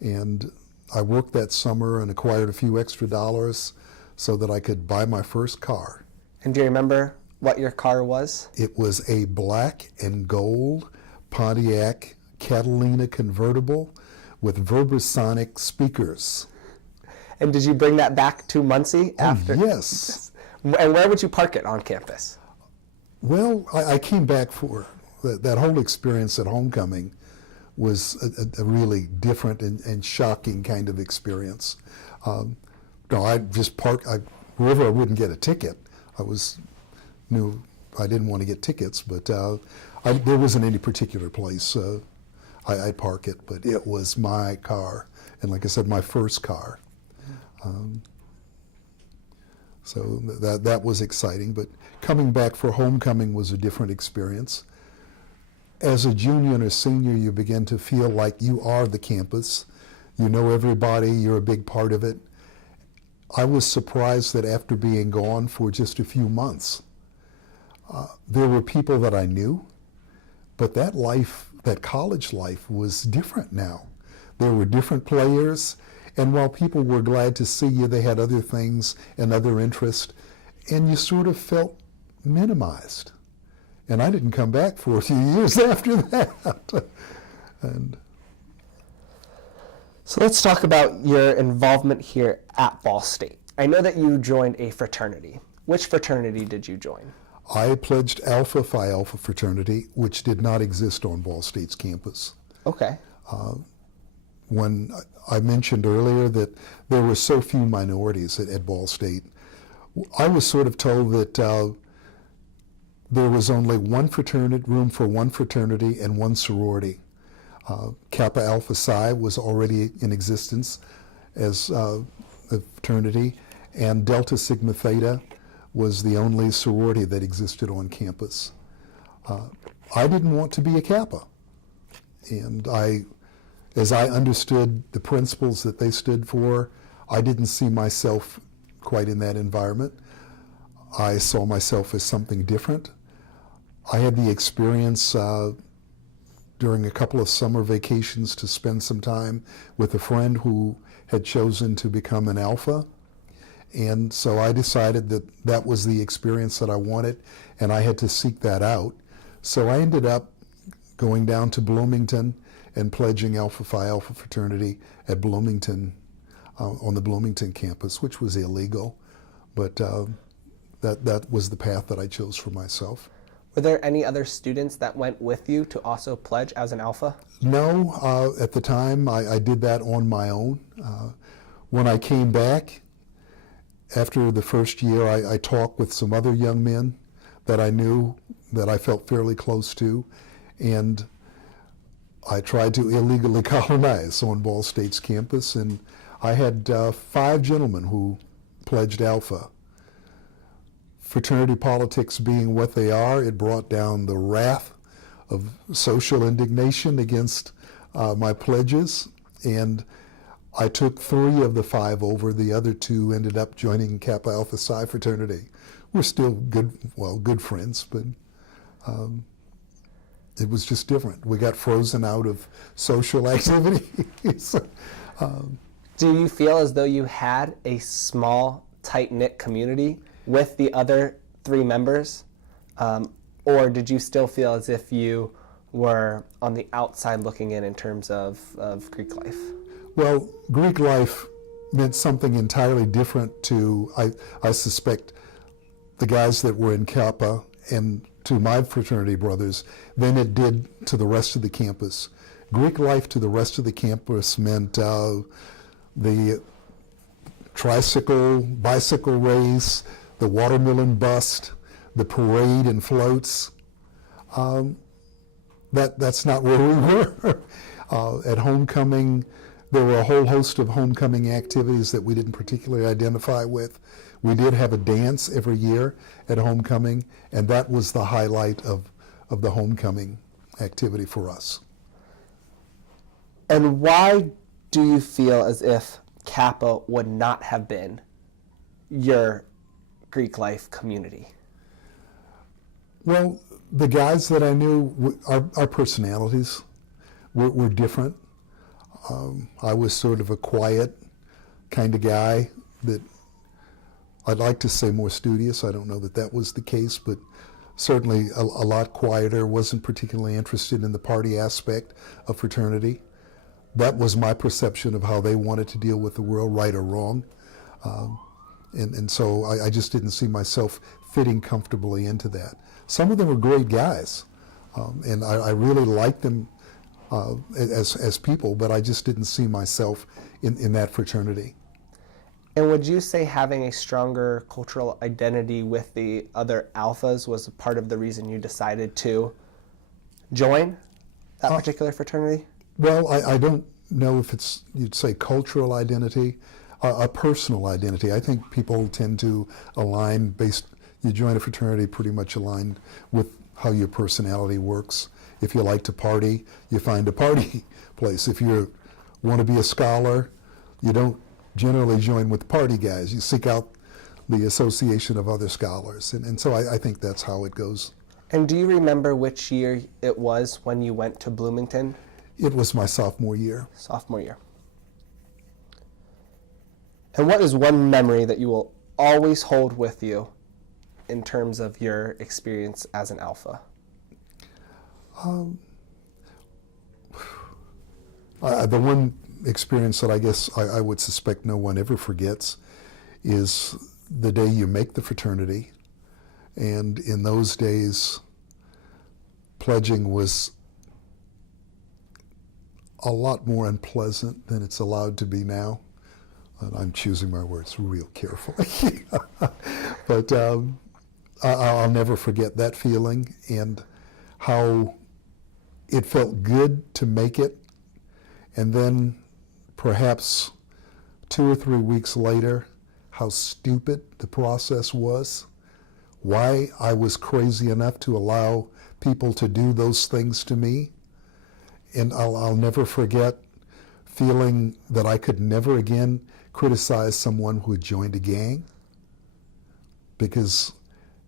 and I worked that summer and acquired a few extra dollars so that I could buy my first car. And do you remember what your car was? It was a black and gold Pontiac Catalina convertible with Verbasonic speakers. And did you bring that back to Muncie after? Oh, yes. And where would you park it on campus? Well, I came back for that whole experience at homecoming was a really different and shocking kind of experience. No, I just parked wherever I wouldn't get a ticket. Knew I didn't want to get tickets, but there wasn't any particular place I'd park it, but it was my car, and like I said, my first car. So that was exciting, but coming back for homecoming was a different experience. As a junior and a senior, you begin to feel like you are the campus. You know everybody, you're a big part of it. I was surprised that after being gone for just a few months, there were people that I knew, but that college life was different now. There were different players, and while people were glad to see you, they had other things and other interests, and you sort of felt minimized. And I didn't come back for a few years after that. So let's talk about your involvement here at Ball State. I know that you joined a fraternity. Which fraternity did you join? I pledged Alpha Phi Alpha fraternity, which did not exist on Ball State's campus. Okay. When I mentioned earlier that there were so few minorities at Ball State, I was sort of told that there was only room for one fraternity and one sorority. Kappa Alpha Psi was already in existence as a fraternity, and Delta Sigma Theta was the only sorority that existed on campus. I didn't want to be a Kappa, and as I understood the principles that they stood for, I didn't see myself quite in that environment. I saw myself as something different. I had the experience during a couple of summer vacations to spend some time with a friend who had chosen to become an Alpha. And so I decided that that was the experience that I wanted, and I had to seek that out. So I ended up going down to Bloomington and pledging Alpha Phi Alpha fraternity at Bloomington, on the Bloomington campus, which was illegal. But that was the path that I chose for myself. Were there any other students that went with you to also pledge as an Alpha? No, at the time I did that on my own. When I came back, after the first year, I talked with some other young men that I knew, that I felt fairly close to, and I tried to illegally colonize on Ball State's campus, and I had 5 gentlemen who pledged Alpha. Fraternity politics being what they are, it brought down the wrath of social indignation against my pledges, and I took 3 of the 5 over. The other 2 ended up joining Kappa Alpha Psi fraternity. We're still good friends, but it was just different. We got frozen out of social activities. Do you feel as though you had a small, tight-knit community with the other 3 members? Or did you still feel as if you were on the outside looking in terms of Greek life? Well, Greek life meant something entirely different to, I suspect, the guys that were in Kappa and to my fraternity brothers than it did to the rest of the campus. Greek life to the rest of the campus meant the bicycle race, the watermelon bust, the parade and floats. That's not where we were. At homecoming, There were a whole host of homecoming activities that we didn't particularly identify with. We did have a dance every year at homecoming, and that was the highlight of the homecoming activity for us. And why do you feel as if Kappa would not have been your Greek life community? Well, the guys that I knew, our personalities were different. I was sort of a quiet kind of guy that I'd like to say more studious. I don't know that that was the case, but certainly a lot quieter, wasn't particularly interested in the party aspect of fraternity. That was my perception of how they wanted to deal with the world, right or wrong. And so I just didn't see myself fitting comfortably into that. Some of them were great guys, and I really liked them as people, but I just didn't see myself in that fraternity. And would you say having a stronger cultural identity with the other alphas was a part of the reason you decided to join that particular fraternity? Well, I don't know if it's, you'd say, cultural identity, a personal identity. I think people tend to align you join a fraternity pretty much aligned with how your personality works. If you like to party, you find a party place. If you want to be a scholar, you don't generally join with party guys. You seek out the association of other scholars. And so I think that's how it goes. And do you remember which year it was when you went to Bloomington? It was my sophomore year. Sophomore year. And what is one memory that you will always hold with you in terms of your experience as an alpha? The one experience that I guess I would suspect no one ever forgets is the day you make the fraternity. And in those days, pledging was a lot more unpleasant than it's allowed to be now. And I'm choosing my words real carefully. But I'll never forget that feeling and how it felt good to make it. And then perhaps 2 or 3 weeks later, how stupid the process was. Why I was crazy enough to allow people to do those things to me. And I'll never forget feeling that I could never again criticize someone who had joined a gang, because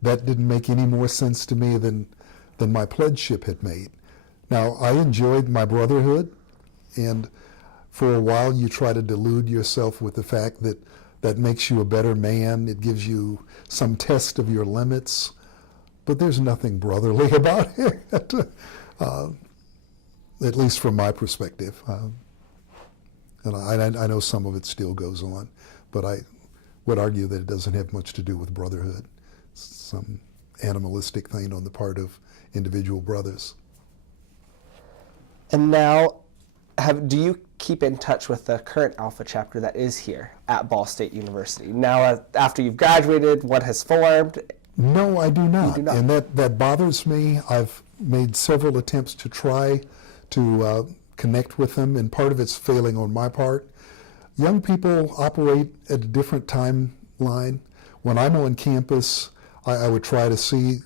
that didn't make any more sense to me than my pledgeship had made. Now, I enjoyed my brotherhood, and for a while you try to delude yourself with the fact that that makes you a better man. It gives you some test of your limits, but there's nothing brotherly about it, at least from my perspective. And I know some of it still goes on, but I would argue that it doesn't have much to do with brotherhood. It's some animalistic thing on the part of individual brothers. And now, do you keep in touch with the current Alpha chapter that is here at Ball State University? Now, after you've graduated, what has formed? No, I do not. You do not. And that bothers me. I've made several attempts to try to connect with them, and part of it's failing on my part. Young people operate at a different timeline. When I'm on campus, I would try to see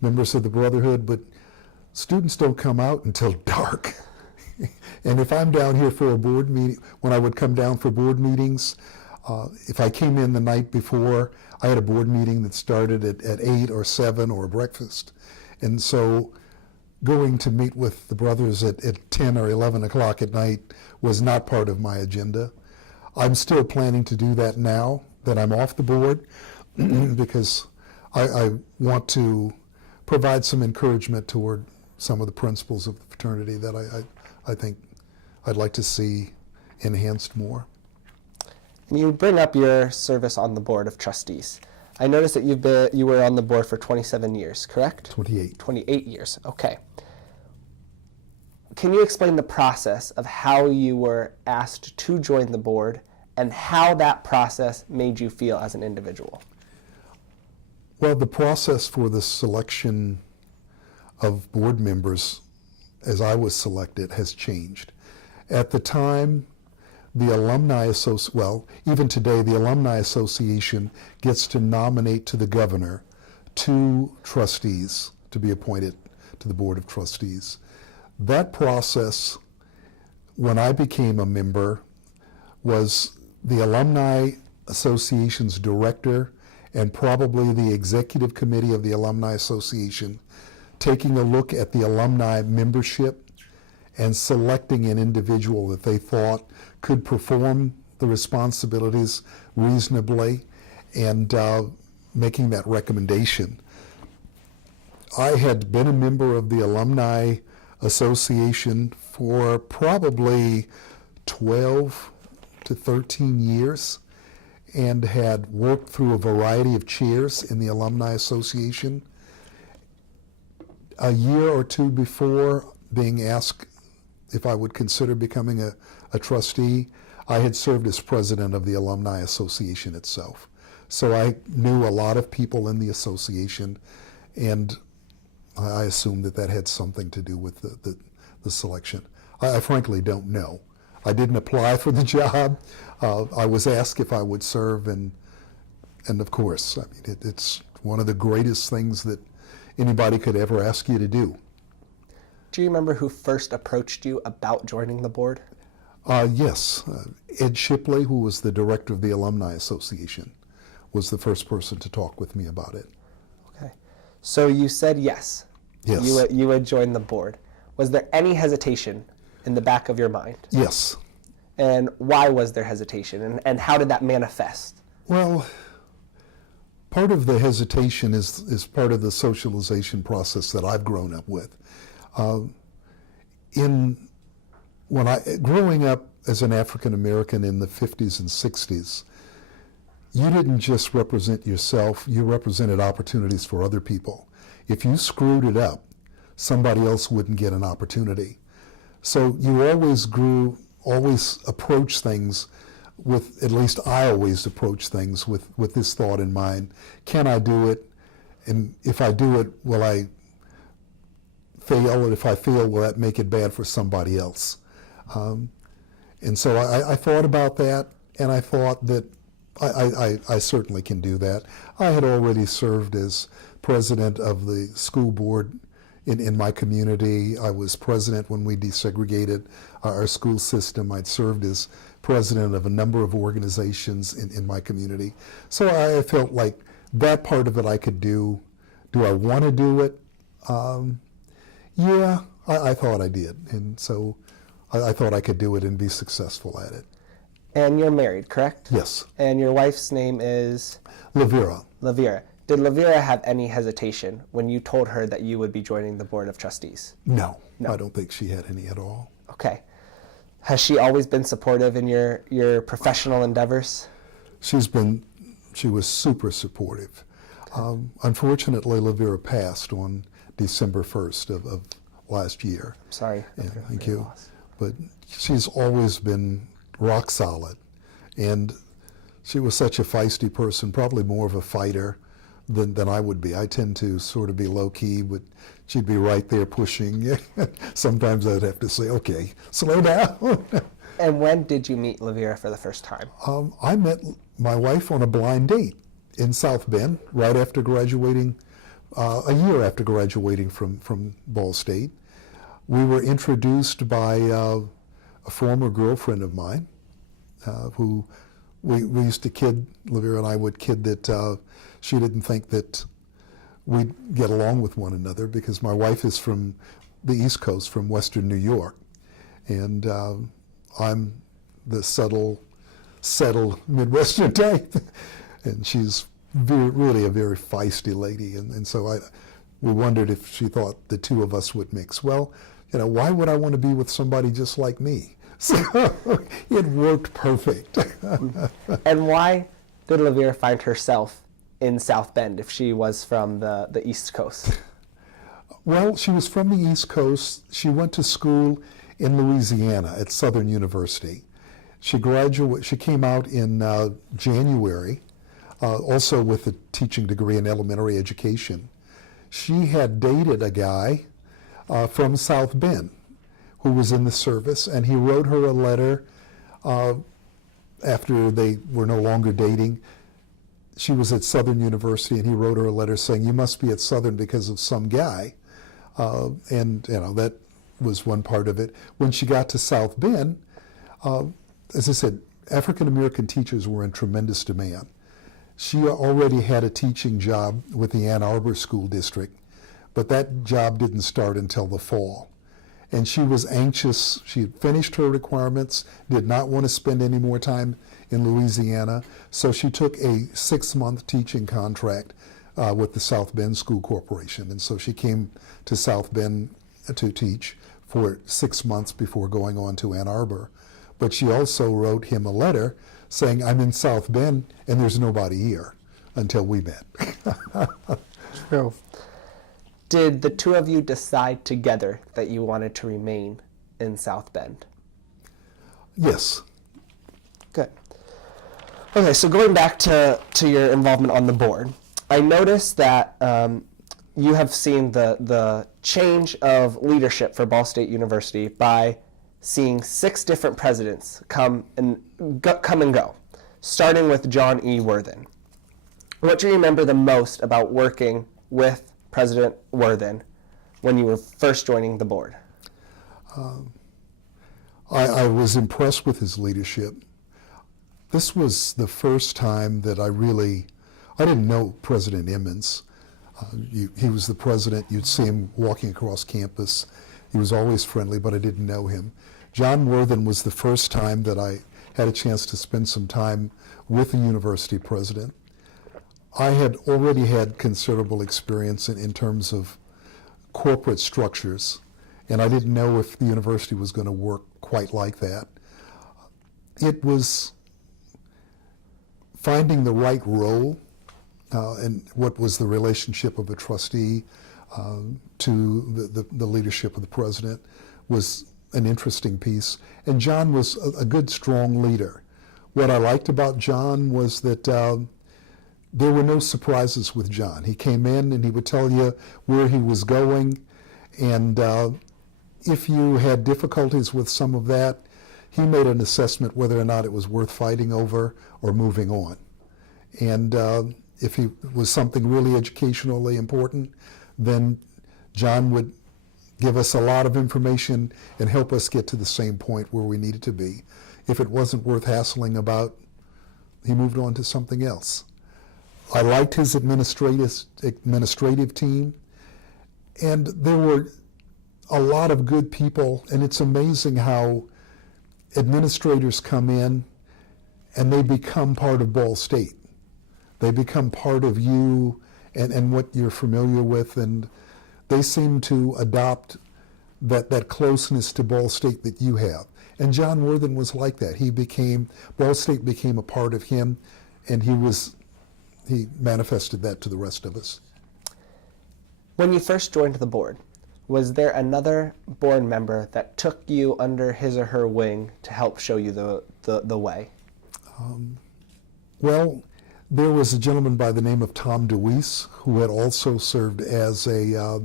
members of the Brotherhood, but students don't come out until dark. And if I'm down here for a board meeting, when I would come down for board meetings, if I came in the night before, I had a board meeting that started at 8 or 7 or breakfast. And so going to meet with the brothers at 10 or 11 o'clock at night was not part of my agenda. I'm still planning to do that now that I'm off the board because I want to provide some encouragement toward some of the principles of the fraternity that I think I'd like to see enhanced more. And you bring up your service on the Board of Trustees. I noticed that you were on the board for 27 years, correct? 28. 28 years, okay. Can you explain the process of how you were asked to join the board and how that process made you feel as an individual? Well, the process for the selection of board members as I was selected has changed. At the time, the Alumni even today, the Alumni Association gets to nominate to the governor 2 trustees to be appointed to the Board of Trustees. That process, when I became a member, was the Alumni Association's director and probably the executive committee of the Alumni Association taking a look at the alumni membership and selecting an individual that they thought could perform the responsibilities reasonably and making that recommendation. I had been a member of the Alumni Association for probably 12 to 13 years and had worked through a variety of chairs in the Alumni Association. A year or 2 before being asked if I would consider becoming a trustee, I had served as president of the Alumni Association itself. So I knew a lot of people in the association, and I assumed that had something to do with the selection. I frankly don't know. I didn't apply for the job. I was asked if I would serve, and of course, I mean, it's one of the greatest things that anybody could ever ask you to do. Do you remember who first approached you about joining the board? Yes. Ed Shipley, who was the director of the Alumni Association, was the first person to talk with me about it. Okay. So you said yes. Yes. You would join the board. Was there any hesitation in the back of your mind? Yes. And why was there hesitation, and how did that manifest? Well, part of the hesitation is part of the socialization process that I've grown up with. Growing up as an African American in the 50s and 60s, you didn't just represent yourself, you represented opportunities for other people. If you screwed it up, somebody else wouldn't get an opportunity. So you always approach things with, at least I always approach things with this thought in mind: can I do it? And if I do it, will I fail? And if I fail, will that make it bad for somebody else? And so I thought about that, and I thought that I certainly can do that. I had already served as president of the school board in my community. I was president when we desegregated our school system. I'd served as president of a number of organizations in my community. So I felt like that part of it I could do. Do I want to do it? Yeah, I thought I did. And so I thought I could do it and be successful at it. And you're married, correct? Yes. And your wife's name is? Lavera. Lavera. Did Lavera have any hesitation when you told her that you would be joining the Board of Trustees? No, I don't think she had any at all. Okay. Has she always been supportive in your professional endeavors? She was super supportive. Unfortunately, Lavera passed on December 1st of last year. Sorry. Yeah, thank you. But she's always been rock solid. And she was such a feisty person, probably more of a fighter than I would be. I tend to sort of be low-key, but she'd be right there pushing. Sometimes I'd have to say, okay, slow down. And when did you meet Lavera for the first time? I met my wife on a blind date in South Bend right after graduating, a year after graduating from Ball State. We were introduced by a former girlfriend of mine who we used to kid, Lavera and I would kid that she didn't think that we'd get along with one another because my wife is from the East Coast, from Western New York. And I'm the settled Midwestern type. And she's really a very feisty lady. And so we wondered if she thought the two of us would mix. Well, why would I want to be with somebody just like me? So it worked perfect. And why did Lavera find herself in South Bend if she was from the East Coast? Well, she was from the East Coast. She went to school in Louisiana at Southern University. She came out in January, also with a teaching degree in elementary education. She had dated a guy from South Bend who was in the service, and he wrote her a letter After they were no longer dating, she was at Southern University, and he wrote her a letter saying, "You must be at Southern because of some guy." And that was one part of it. When she got to South Bend, as I said, African American teachers were in tremendous demand. She already had a teaching job with the Ann Arbor School District, but that job didn't start until the fall. And she was anxious. She had finished her requirements, did not want to spend any more time in Louisiana, so she took a 6-month teaching contract with the South Bend School Corporation. And so she came to South Bend to teach for 6 months before going on to Ann Arbor. But she also wrote him a letter saying, "I'm in South Bend and there's nobody here," until we met. True. Did the two of you decide together that you wanted to remain in South Bend? Yes. Good. Okay, so going back to your involvement on the board, I noticed that you have seen the change of leadership for Ball State University by seeing 6 different presidents come and go, starting with John E. Worthen. What do you remember the most about working with President Worthen when you were first joining the board? I was impressed with his leadership. This was the first time that I didn't know President Emmons. He was the president. You'd see him walking across campus. He was always friendly, but I didn't know him. John Worthen was the first time that I had a chance to spend some time with the university president. I had already had considerable experience in terms of corporate structures, and I didn't know if the university was going to work quite like that. It was finding the right role and what was the relationship of a trustee to the leadership of the president was an interesting piece. And John was a good, strong leader. What I liked about John was that there were no surprises with John. He came in and he would tell you where he was going, and if you had difficulties with some of that, he made an assessment whether or not it was worth fighting over or moving on. And if it was something really educationally important, then John would give us a lot of information and help us get to the same point where we needed to be. If it wasn't worth hassling about, he moved on to something else. I liked his administrative team, and there were a lot of good people, and it's amazing how administrators come in and they become part of Ball State. They become part of you and what you're familiar with, and they seem to adopt that closeness to Ball State that you have. And John Worthen was like that. Ball State became a part of him, and he manifested that to the rest of us. When you first joined the board, was there another board member that took you under his or her wing to help show you the way? Well, there was a gentleman by the name of Tom DeWeese who had also served as a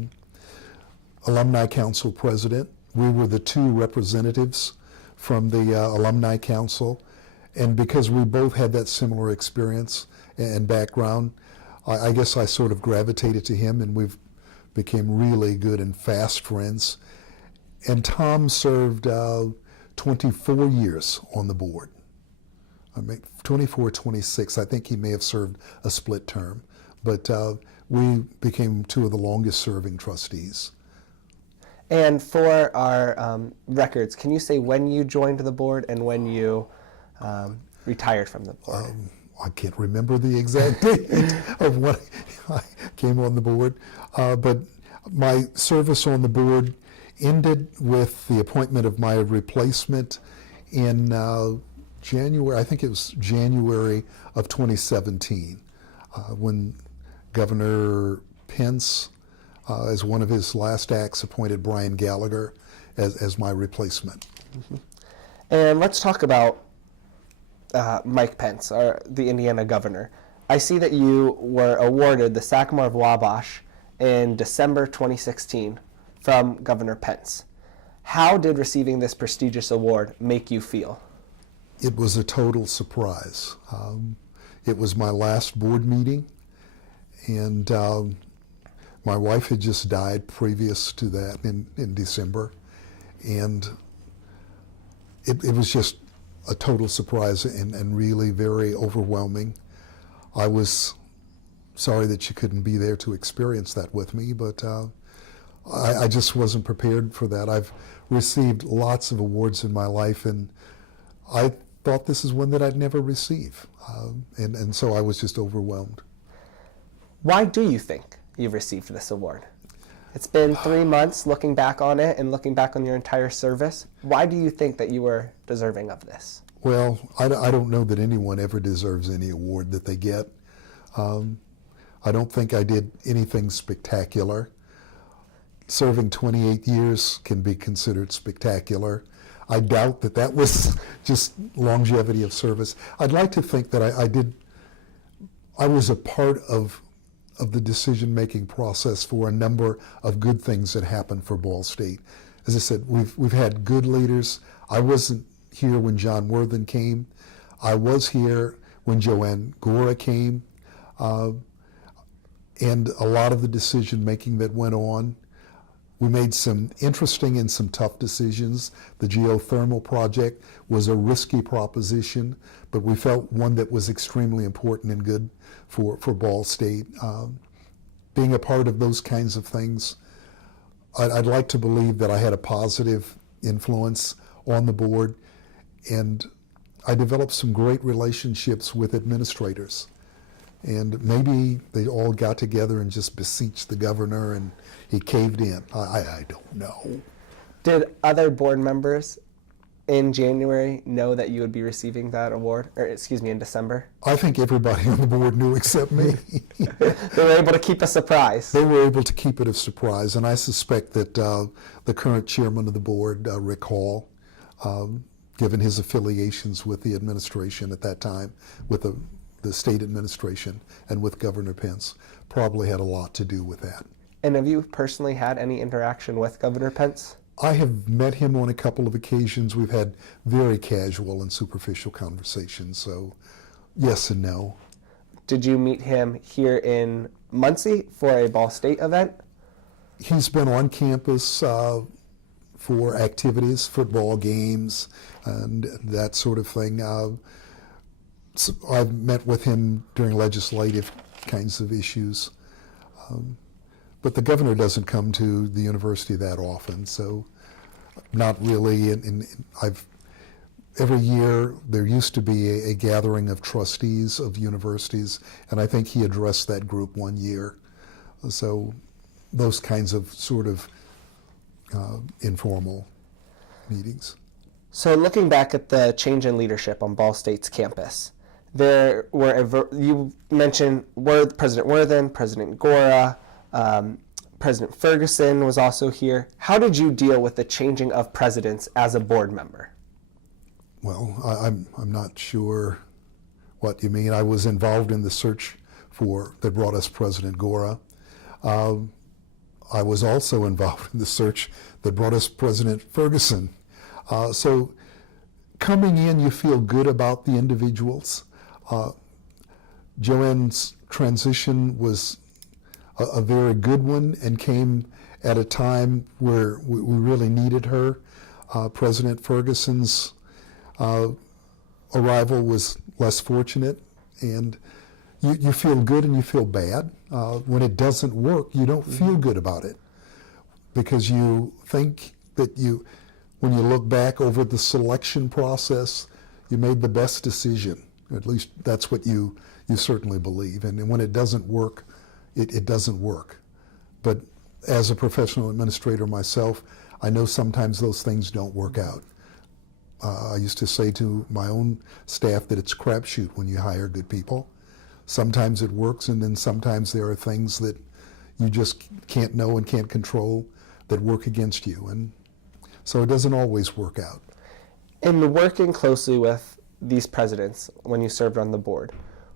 Alumni Council president. We were the 2 representatives from the Alumni Council, and because we both had that similar experience and background, I guess I sort of gravitated to him, and we've became really good and fast friends. And Tom served 24 years on the board. 24, 26. I think he may have served a split term, but we became 2 of the longest serving trustees. And for our records, can you say when you joined the board and when you retired from the board? I can't remember the exact date of when I came on the board, but my service on the board ended with the appointment of my replacement in January. I think it was January of 2017, when Governor Pence, as one of his last acts, appointed Brian Gallagher as my replacement. Mm-hmm. And let's talk about Mike Pence, the Indiana governor. I see that you were awarded the Sagamore of Wabash in December 2016 from Governor Pence. How did receiving this prestigious award make you feel? It was a total surprise. It was my last board meeting, and my wife had just died previous to that in December, and it was just a total surprise and really very overwhelming. I was sorry that you couldn't be there to experience that with me, but I just wasn't prepared for that. I've received lots of awards in my life, and I thought this is one that I'd never receive, and so I was just overwhelmed. Why do you think you've received this award? It's been 3 months looking back on it and looking back on your entire service. Why do you think that you were deserving of this? Well, I don't know that anyone ever deserves any award that they get. I don't think I did anything spectacular. Serving 28 years can be considered spectacular. I doubt that that was just longevity of service. I'd like to think that I was a part of the decision-making process for a number of good things that happened for Ball State. As I said, we've had good leaders. I wasn't here when John Worthen came. I was here when Joanne Gora came. And a lot of the decision-making that went on. We made some interesting and some tough decisions. The geothermal project was a risky proposition, but we felt one that was extremely important and good for Ball State. Being a part of those kinds of things, I'd like to believe that I had a positive influence on the board, and I developed some great relationships with administrators. And maybe they all got together and just beseeched the governor and he caved in. I don't know. Did other board members in January know that you would be receiving that award, or excuse me, in December? I think everybody on the board knew except me. They were able to keep a surprise. They were able to keep it a surprise, and I suspect that the current chairman of the board, Rick Hall, given his affiliations with the administration at that time, with the state administration and with Governor Pence, probably had a lot to do with that. And have you personally had any interaction with Governor Pence? I have met him on a couple of occasions. We've had very casual and superficial conversations, so yes and no. Did you meet him here in Muncie for a Ball State event? He's been on campus for activities, football games, and that sort of thing. So I've met with him during legislative kinds of issues. But the governor doesn't come to the university that often, so not really. And every year there used to be a gathering of trustees of universities, and I think he addressed that group one year. So those kinds of sort of informal meetings. So looking back at the change in leadership on Ball State's campus, there were, you mentioned President Worthen, President Gora, President Ferguson was also here. How did you deal with the changing of presidents as a board member? Well, I'm not sure what you mean. I was involved in the search that brought us President Gora. I was also involved in the search that brought us President Ferguson. So coming in, you feel good about the individuals. Joanne's transition was a very good one and came at a time where we really needed her. President Ferguson's arrival was less fortunate, and you feel good and you feel bad. When it doesn't work, you don't feel good about it, because you think that when you look back over the selection process, you made the best decision. At least that's what you certainly believe. And when it doesn't work, it doesn't work. But as a professional administrator myself, I know sometimes those things don't work out. I used to say to my own staff that it's a crapshoot when you hire good people. Sometimes it works, and then sometimes there are things that you just can't know and can't control that work against you. And so it doesn't always work out. In working closely with these presidents when you served on the board,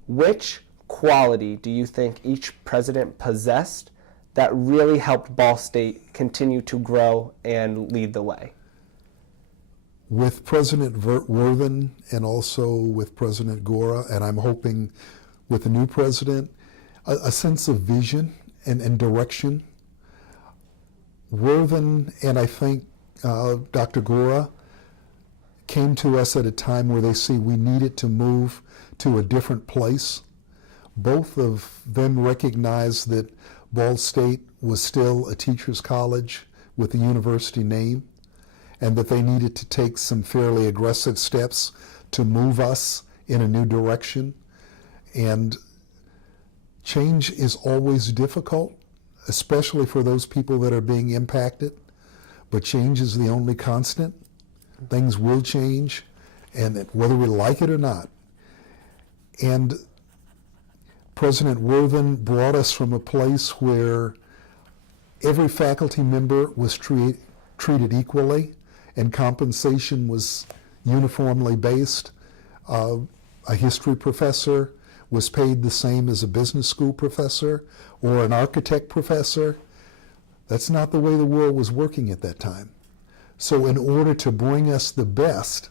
which quality do you think each president possessed that really helped Ball State continue to grow and lead the way? with President Worthen and also with President Gora, and I'm hoping with the new president, a sense of vision and direction. Worthen and I think Dr. Gora came to us at a time where they see we needed to move to a different place. Both of them recognized that Ball State was still a teacher's college with a university name, and that they needed to take some fairly aggressive steps to move us in a new direction. And change is always difficult, especially for those people that are being impacted, but change is the only constant. Things will change, and whether we like it or not. And President Worthen brought us from a place where every faculty member was treated equally, and compensation was uniformly based. A history professor was paid the same as a business school professor or an architect professor. That's not the way the world was working at that time. So in order to bring us the best,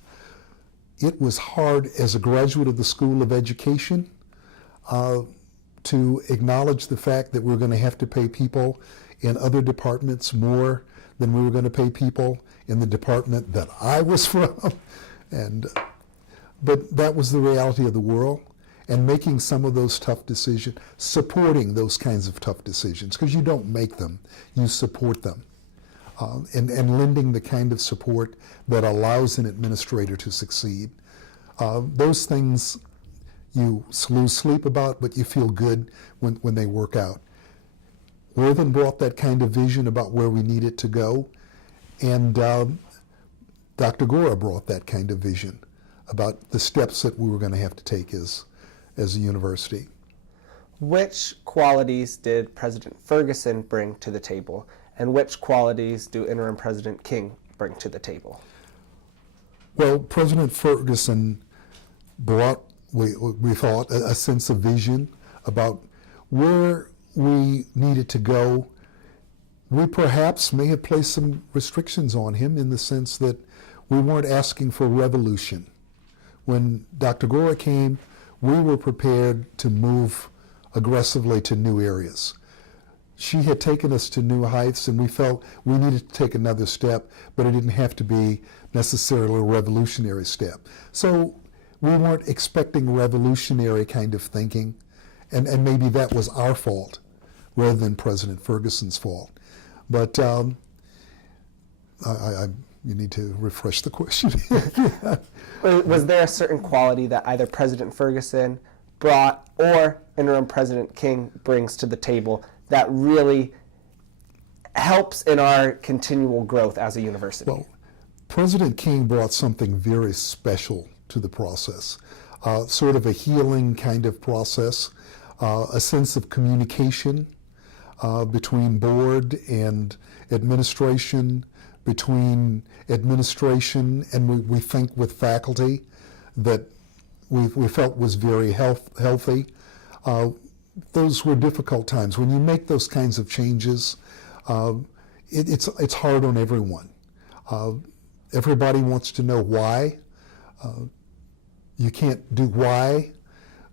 it was hard as a graduate of the School of Education to acknowledge the fact that we're going to have to pay people in other departments more than we were going to pay people in the department that I was from. But that was the reality of the world, and making some of those tough decisions, supporting those kinds of tough decisions, because you don't make them, you support them, and lending the kind of support that allows an administrator to succeed. Those things you lose sleep about, but you feel good when they work out. Worthen brought that kind of vision about where we needed to go, and Dr. Gora brought that kind of vision about the steps that we were going to have to take as a university. Which qualities did President Ferguson bring to the table, and which qualities do Interim President King bring to the table? Well, President Ferguson brought, we thought, a sense of vision about where we needed to go. We perhaps may have placed some restrictions on him in the sense that we weren't asking for revolution. When Dr. Gora came, we were prepared to move aggressively to new areas. She had taken us to new heights, and we felt we needed to take another step, but it didn't have to be necessarily a revolutionary step. So we weren't expecting revolutionary kind of thinking, and maybe that was our fault rather than President Ferguson's fault. But you need to refresh the question. Was there a certain quality that either President Ferguson brought or Interim President King brings to the table that really helps in our continual growth as a university? Well, President King brought something very special to the process, sort of a healing kind of process, a sense of communication between board and administration, between administration and we think with faculty, that we felt was very healthy. Those were difficult times. When you make those kinds of changes, it's hard on everyone. Everybody wants to know why. You can't do why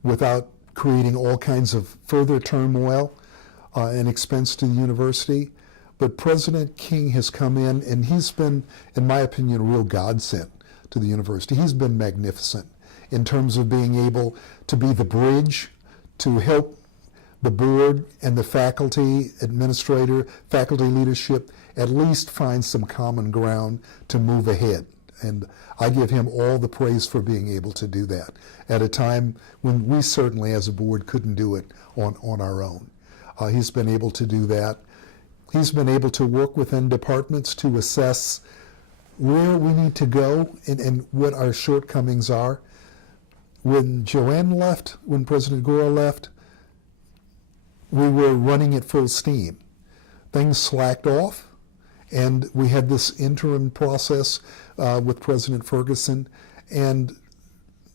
without creating all kinds of further turmoil and expense to the university. But President King has come in, and he's been, in my opinion, a real godsend to the university. He's been magnificent in terms of being able to be the bridge to help the board and the faculty, administrator, faculty leadership at least find some common ground to move ahead. And I give him all the praise for being able to do that at a time when we certainly as a board couldn't do it on our own. He's been able to do that. He's been able to work within departments to assess where we need to go and what our shortcomings are. When Joanne left, when President Gora left, we were running at full steam. Things slacked off, and we had this interim process with President Ferguson, and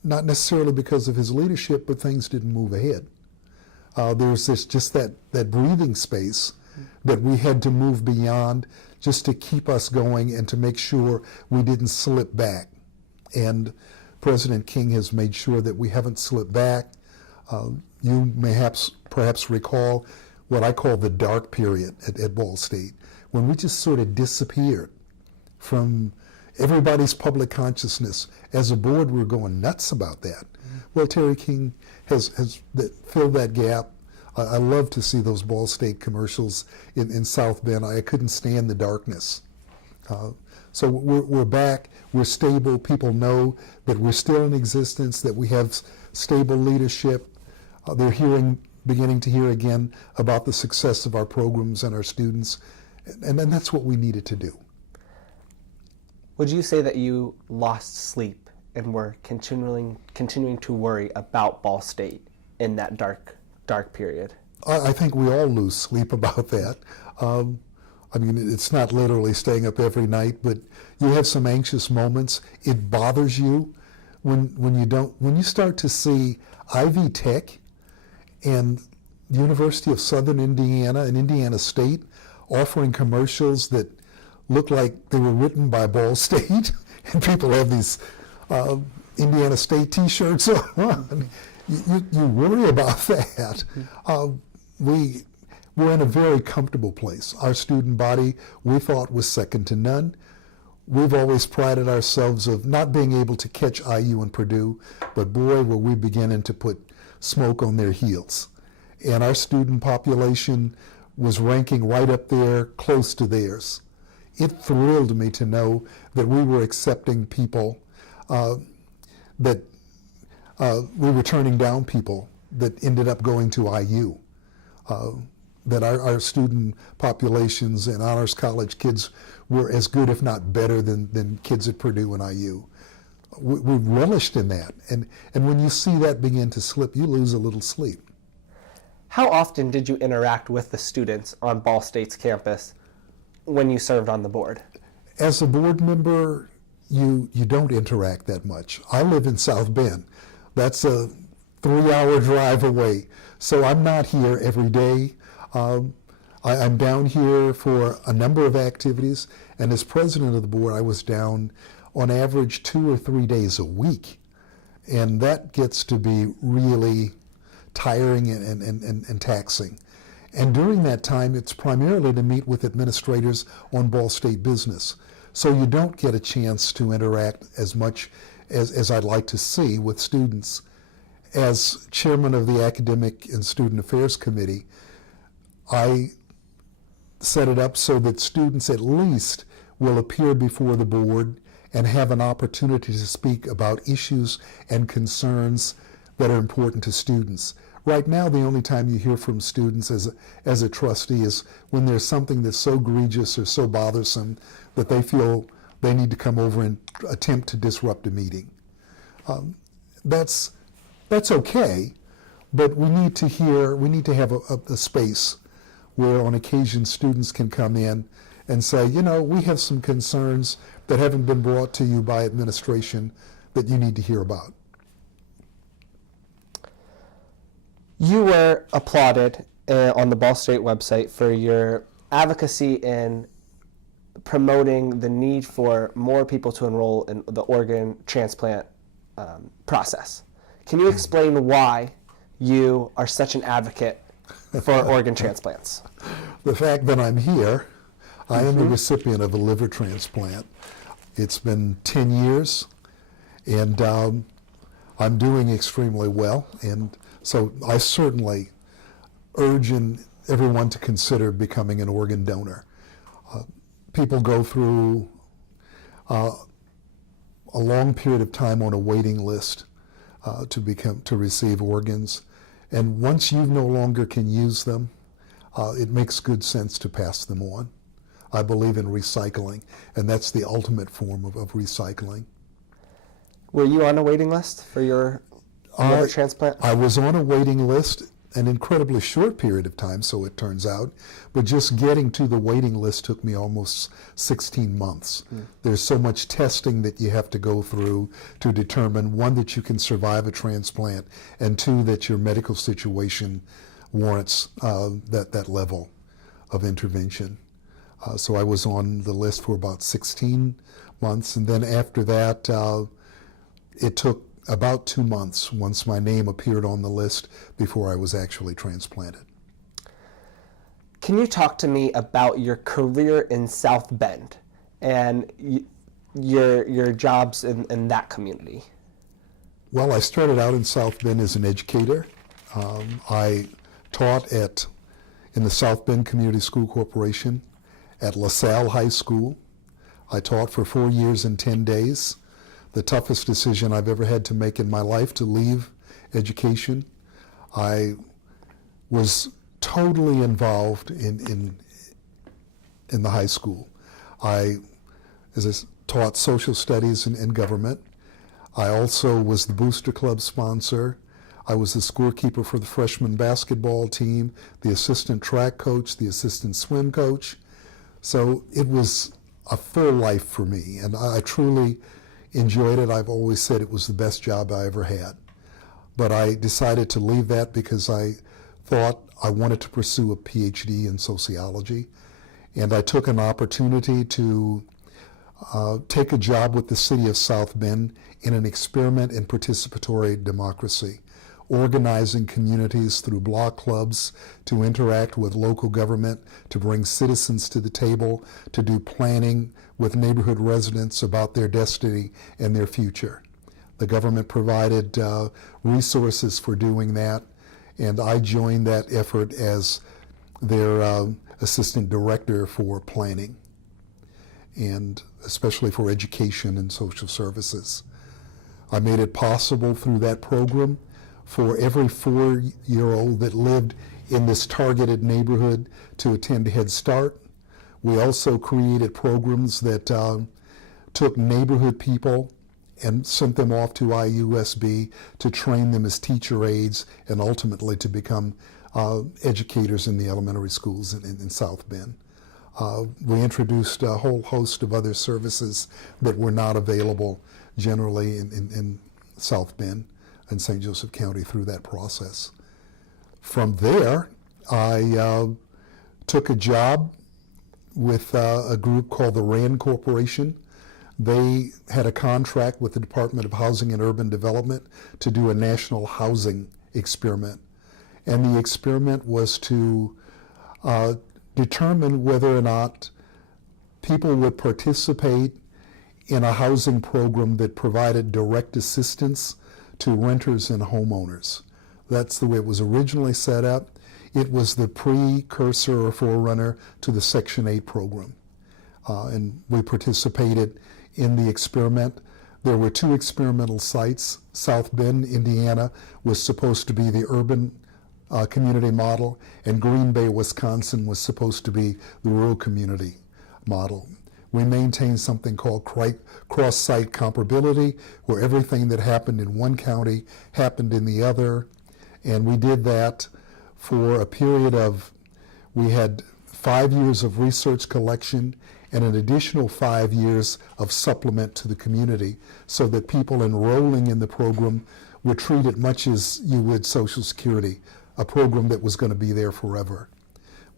not necessarily because of his leadership, but things didn't move ahead. There was just that breathing space that we had to move beyond just to keep us going and to make sure we didn't slip back. And President King has made sure that we haven't slipped back. You may perhaps recall what I call the dark period at Ball State, when we just sort of disappeared from everybody's public consciousness. As a board, we were going nuts about that. Well, Terry King has filled that gap. I love to see those Ball State commercials in South Bend. I couldn't stand the darkness. So we're back, we're stable, people know that we're still in existence, that we have stable leadership. They're beginning to hear again about the success of our programs and our students, and that's what we needed to do. Would you say that you lost sleep and were continuing to worry about Ball State in that dark period? I think we all lose sleep about that. I mean, it's not literally staying up every night, but you have some anxious moments. It bothers you when you start to see Ivy Tech and University of Southern Indiana and Indiana State offering commercials that look like they were written by Ball State, and people have these Indiana State T-shirts on. You worry about that. We're in a very comfortable place. Our student body, we thought, was second to none. We've always prided ourselves of not being able to catch IU and Purdue, but boy, were we beginning to put smoke on their heels. And our student population was ranking right up there, close to theirs. It thrilled me to know that we were accepting people, that we were turning down people that ended up going to IU. That our student populations and honors college kids were as good, if not better, than kids at Purdue and IU. We relished in that. And when you see that begin to slip, you lose a little sleep. How often did you interact with the students on Ball State's campus when you served on the board? As a board member, you don't interact that much. I live in South Bend. That's a 3-hour drive away. So I'm not here every day. I'm down here for a number of activities, and as president of the board, I was down on average 2 or 3 days a week. And that gets to be really tiring and taxing. And during that time, it's primarily to meet with administrators on Ball State business. So you don't get a chance to interact as much as I'd like to see with students. As chairman of the Academic and Student Affairs Committee, I set it up so that students at least will appear before the board and have an opportunity to speak about issues and concerns that are important to students. Right now, the only time you hear from students as a trustee is when there's something that's so egregious or so bothersome that they feel they need to come over and attempt to disrupt a meeting. That's okay, but we need to have a space where on occasion students can come in and say, you know, we have some concerns that haven't been brought to you by administration that you need to hear about. You were applauded on the Ball State website for your advocacy in promoting the need for more people to enroll in the organ transplant process. Can you explain why you are such an advocate for organ transplants? The fact that I'm here, I am the recipient of a liver transplant. It's been 10 years, and I'm doing extremely well. And so I certainly urge everyone to consider becoming an organ donor. People go through a long period of time on a waiting list to receive organs, and once you no longer can use them, it makes good sense to pass them on. I believe in recycling, and that's the ultimate form of recycling. Were you on a waiting list for your liver transplant? I was on a waiting list an incredibly short period of time, so it turns out, but just getting to the waiting list took me almost 16 months. There's so much testing that you have to go through to determine, one, that you can survive a transplant, and two, that your medical situation warrants that level of intervention. So I was on the list for about 16 months, and then after that, it took about 2 months once my name appeared on the list before I was actually transplanted. Can you talk to me about your career in South Bend and your jobs in that community? Well, I started out in South Bend as an educator. I taught in the South Bend Community School Corporation at LaSalle High School. I taught for 4 years and 10 days. The toughest decision I've ever had to make in my life, to leave education. I was totally involved in the high school. As I taught social studies and government. I also was the Booster Club sponsor. I was the scorekeeper for the freshman basketball team, the assistant track coach, the assistant swim coach. So it was a full life for me, and I truly enjoyed it. I've always said it was the best job I ever had. But I decided to leave that because I thought I wanted to pursue a PhD in sociology. And I took an opportunity to take a job with the city of South Bend in an experiment in participatory democracy, organizing communities through block clubs to interact with local government, to bring citizens to the table, to do planning with neighborhood residents about their destiny and their future. The government provided resources for doing that, and I joined that effort as their assistant director for planning, and especially for education and social services. I made it possible through that program for every 4-year-old that lived in this targeted neighborhood to attend Head Start. We also created programs that took neighborhood people and sent them off to IUSB to train them as teacher aides and ultimately to become educators in the elementary schools in South Bend. We introduced a whole host of other services that were not available generally in South Bend and St. Joseph County through that process. From there, I took a job with a group called the RAND Corporation. They had a contract with the Department of Housing and Urban Development to do a national housing experiment. And the experiment was to determine whether or not people would participate in a housing program that provided direct assistance to renters and homeowners. That's the way it was originally set up. It was the precursor or forerunner to the Section 8 program. And we participated in the experiment. There were 2 experimental sites. South Bend, Indiana was supposed to be the urban community model, and Green Bay, Wisconsin was supposed to be the rural community model. We maintained something called cross-site comparability, where everything that happened in one county happened in the other, and we did that for a period of, we had 5 years of research collection and an additional 5 years of supplement to the community, so that people enrolling in the program would treat it much as you would Social Security, a program that was going to be there forever.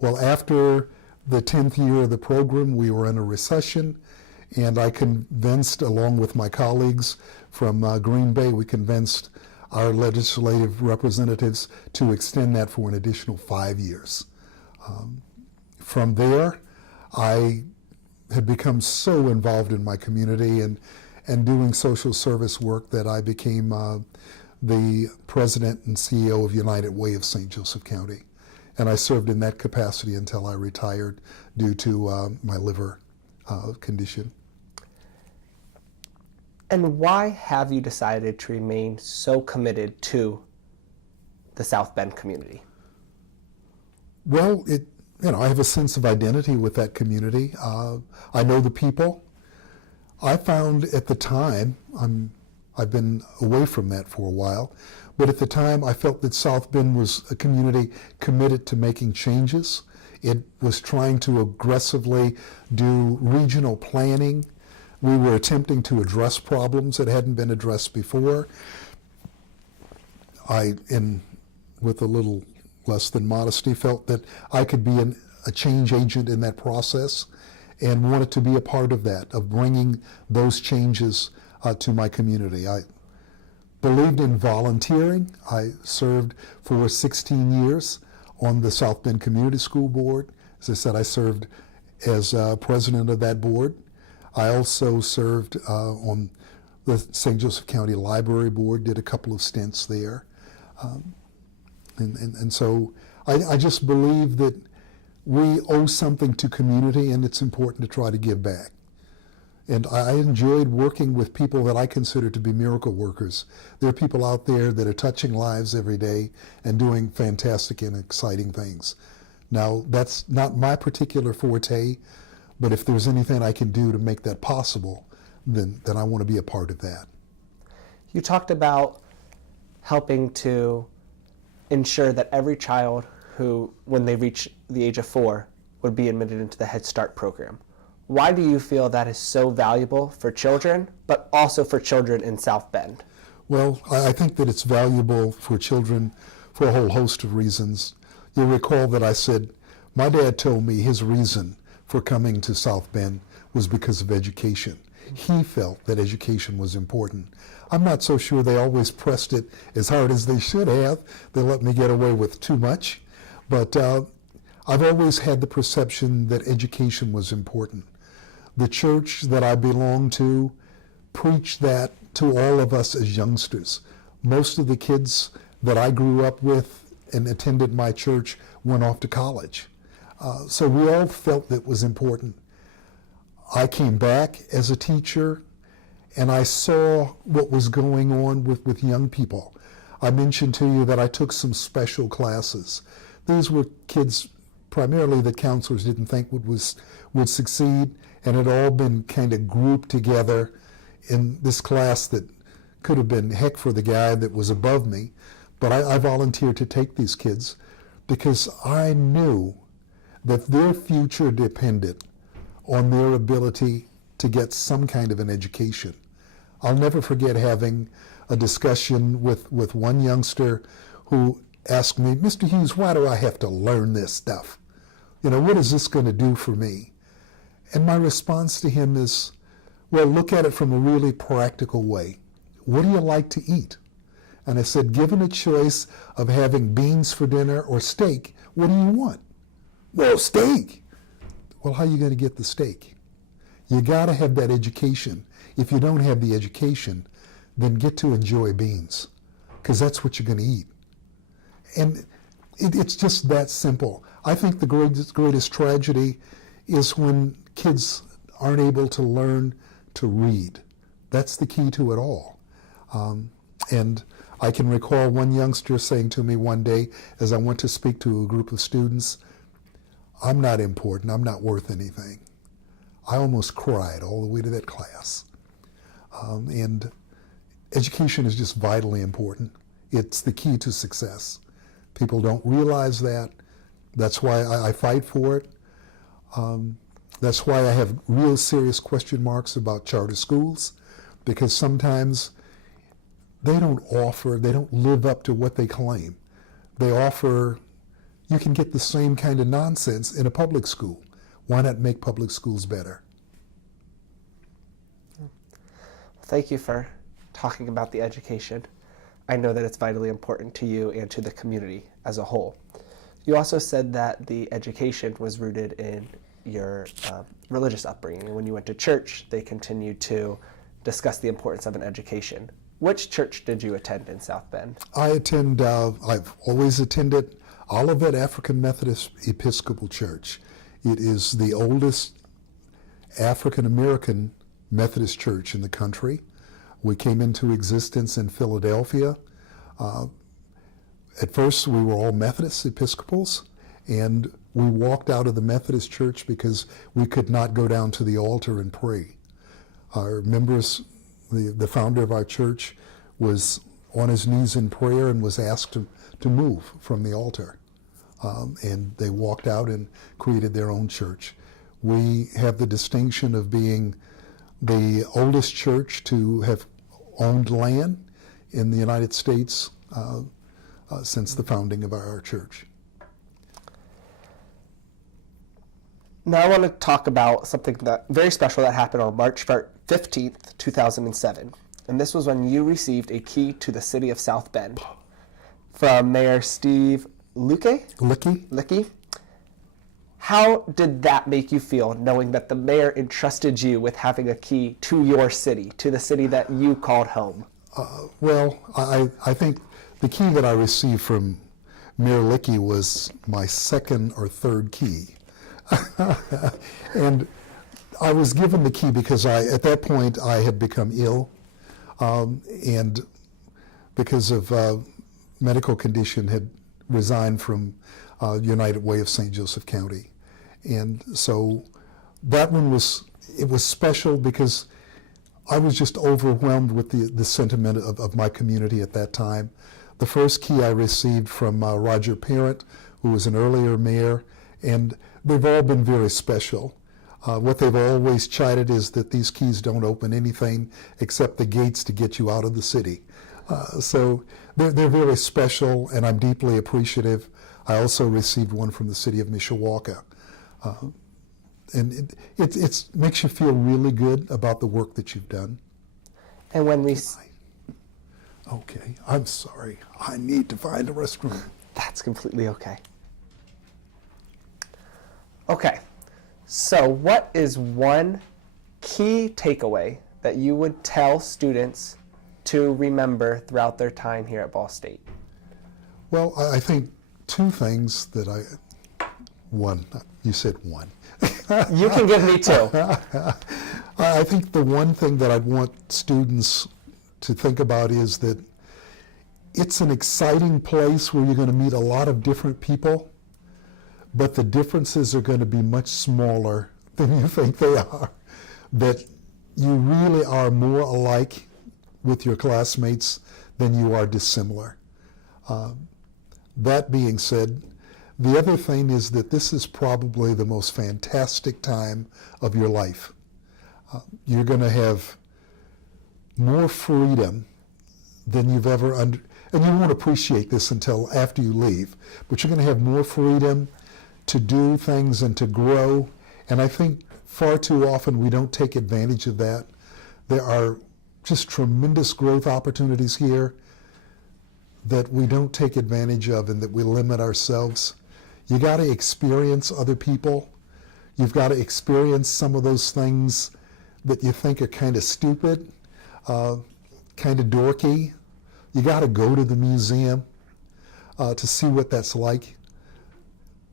Well, after the 10th year of the program, we were in a recession, and I convinced, along with my colleagues from Green Bay, we convinced our legislative representatives to extend that for an additional 5 years. From there, I had become so involved in my community and doing social service work that I became the president and CEO of United Way of St. Joseph County. And I served in that capacity until I retired due to my liver condition. And why have you decided to remain so committed to the South Bend community? Well, I have a sense of identity with that community. I know the people. I found at the time, I've been away from that for a while, but at the time I felt that South Bend was a community committed to making changes. It was trying to aggressively do regional planning. We were attempting to address problems that hadn't been addressed before. With a little less than modesty, felt that I could be a change agent in that process and wanted to be a part of that, of bringing those changes to my community. I believed in volunteering. I served for 16 years on the South Bend Community School Board. As I said, I served as president of that board. I also served on the St. Joseph County Library Board, did a couple of stints there. And so I just believe that we owe something to community, and it's important to try to give back. And I enjoyed working with people that I consider to be miracle workers. There are people out there that are touching lives every day and doing fantastic and exciting things. Now, that's not my particular forte, but if there's anything I can do to make that possible, then I want to be a part of that. You talked about helping to ensure that every child who, when they reach the age of 4, would be admitted into the Head Start program. Why do you feel that is so valuable for children, but also for children in South Bend? Well, I think that it's valuable for children for a whole host of reasons. You'll recall that I said my dad told me his reason for coming to South Bend was because of education. He felt that education was important. I'm not so sure they always pressed it as hard as they should have. They let me get away with too much. But I've always had the perception that education was important. The church that I belong to preached that to all of us as youngsters. Most of the kids that I grew up with and attended my church went off to college. So we all felt that was important. I came back as a teacher and I saw what was going on with young people. I mentioned to you that I took some special classes. These were kids primarily that counselors didn't think would succeed, and had all been kind of grouped together in this class that could have been heck for the guy that was above me. But I volunteered to take these kids because I knew that their future depended on their ability to get some kind of an education. I'll never forget having a discussion with one youngster who asked me, "Mr. Hughes, why do I have to learn this stuff? You know, what is this going to do for me?" And my response to him is, well, look at it from a really practical way. What do you like to eat? And I said, given a choice of having beans for dinner or steak, what do you want? Well, steak. Well, how are you going to get the steak? You got to have that education. If you don't have the education, then get to enjoy beans, because that's what you're going to eat. And it's just that simple. I think the greatest tragedy is when kids aren't able to learn to read. That's the key to it all. And I can recall one youngster saying to me one day as I went to speak to a group of students, "I'm not important, I'm not worth anything." I almost cried all the way to that class. And education is just vitally important. It's the key to success. People don't realize that. That's why I fight for it. That's why I have real serious question marks about charter schools, because sometimes they don't live up to what they claim. They offer, you can get the same kind of nonsense in a public school. Why not make public schools better? Thank you for talking about the education. I know that it's vitally important to you and to the community as a whole. You also said that the education was rooted in your religious upbringing. When you went to church, they continued to discuss the importance of an education. Which church did you attend in South Bend? I've always attended Olivet African Methodist Episcopal Church. It is the oldest African American Methodist church in the country. We came into existence in Philadelphia. At first, we were all Methodist Episcopals, and we walked out of the Methodist church because we could not go down to the altar and pray. Our members, the founder of our church, was on his knees in prayer and was asked to move from the altar. And they walked out and created their own church. We have the distinction of being the oldest church to have owned land in the United States since the founding of our church. Now I want to talk about something that very special that happened on March 15th, 2007. And this was when you received a key to the city of South Bend from Mayor Steve Licky. How did that make you feel, knowing that the mayor entrusted you with having a key to your city, to the city that you called home? Well, I think the key that I received from Mayor Licky was my second or third key. And I was given the key because at that point I had become ill, and because of medical condition had resigned from United Way of St. Joseph County. And so that one was special because I was just overwhelmed with the sentiment of my community at that time. The first key I received from Roger Parent, who was an earlier mayor, and they've all been very special. What they've always chided is that these keys don't open anything except the gates to get you out of the city. So they're very special, and I'm deeply appreciative. I also received one from the city of Mishawaka. And it makes you feel really good about the work that you've done. And when we... Okay, I'm sorry. I need to find a restroom. That's completely okay. Okay, so what is one key takeaway that you would tell students to remember throughout their time here at Ball State? Well, I think two things that one, you said one. You can give me two. I think the one thing that I'd want students to think about is that it's an exciting place where you're going to meet a lot of different people, but the differences are going to be much smaller than you think they are. That you really are more alike with your classmates than you are dissimilar. That being said, the other thing is that this is probably the most fantastic time of your life. You're going to have more freedom than you've ever and you won't appreciate this until after you leave, but you're going to have more freedom to do things and to grow. And I think far too often we don't take advantage of that. There are just tremendous growth opportunities here that we don't take advantage of and that we limit ourselves. You got to experience other people. You've got to experience some of those things that you think are kind of stupid, kind of dorky. You got to go to the museum to see what that's like.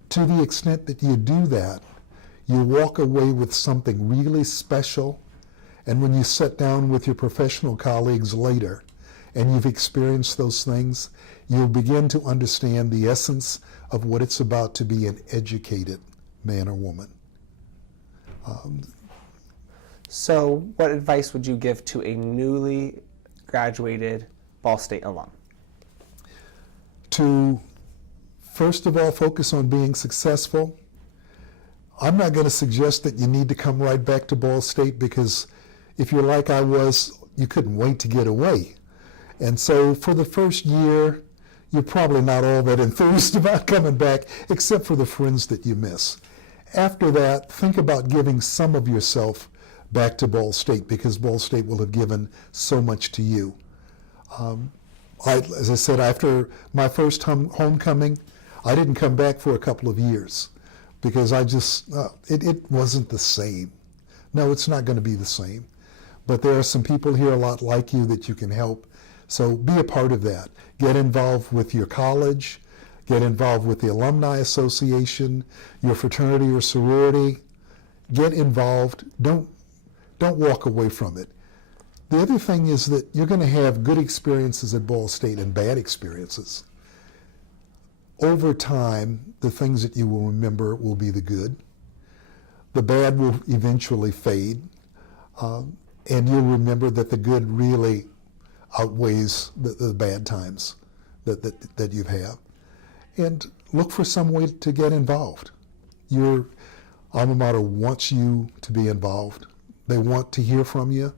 To the extent that you do that, you walk away with something really special. And when you sit down with your professional colleagues later and you've experienced those things, you'll begin to understand the essence of what it's about to be an educated man or woman. So what advice would you give to a newly graduated Ball State alum? To, first of all, focus on being successful. I'm not going to suggest that you need to come right back to Ball State, because if you're like I was, you couldn't wait to get away. And so for the first year, you're probably not all that enthused about coming back, except for the friends that you miss. After that, think about giving some of yourself back to Ball State, because Ball State will have given so much to you. As I said, after my first homecoming, I didn't come back for a couple of years because it wasn't the same. No, it's not going to be the same. But there are some people here a lot like you that you can help. So be a part of that. Get involved with your college. Get involved with the Alumni Association, your fraternity or sorority. Get involved. Don't walk away from it. The other thing is that you're going to have good experiences at Ball State and bad experiences. Over time, the things that you will remember will be the good. The bad will eventually fade, and you'll remember that the good really outweighs the bad times that you've had. And look for some way to get involved. Your alma mater wants you to be involved. They want to hear from you.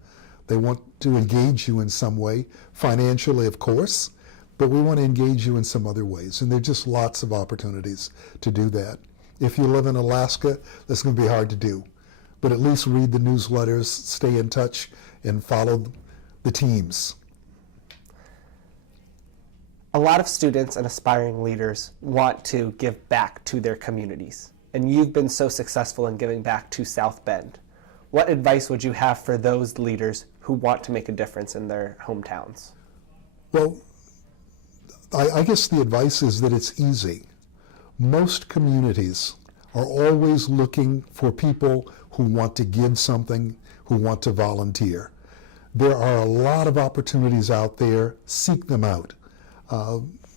They want to engage you in some way, financially, of course, but we want to engage you in some other ways. And there are just lots of opportunities to do that. If you live in Alaska, that's going to be hard to do. But at least read the newsletters, stay in touch, and follow the teams. A lot of students and aspiring leaders want to give back to their communities, and you've been so successful in giving back to South Bend. What advice would you have for those leaders who want to make a difference in their hometowns? Well, I guess the advice is that it's easy. Most communities are always looking for people who want to give something, who want to volunteer. There are a lot of opportunities out there. Seek them out.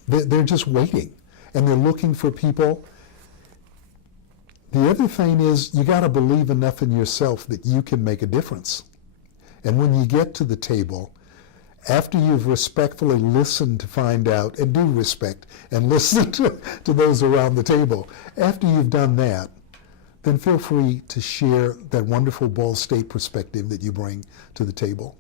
They're just waiting, and they're looking for people. The other thing is you got to believe enough in yourself that you can make a difference. And when you get to the table, after you've respectfully listened to find out, and do respect and listen to those around the table, after you've done that, then feel free to share that wonderful Ball State perspective that you bring to the table.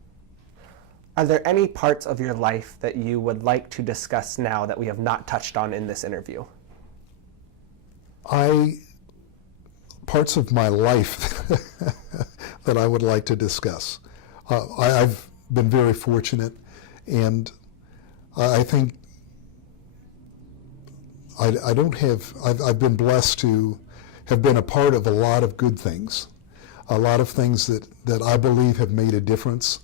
Are there any parts of your life that you would like to discuss now that we have not touched on in this interview? Parts of my life that I would like to discuss. I've been very fortunate, and I think I've been blessed to have been a part of a lot of good things, a lot of things that I believe have made a difference.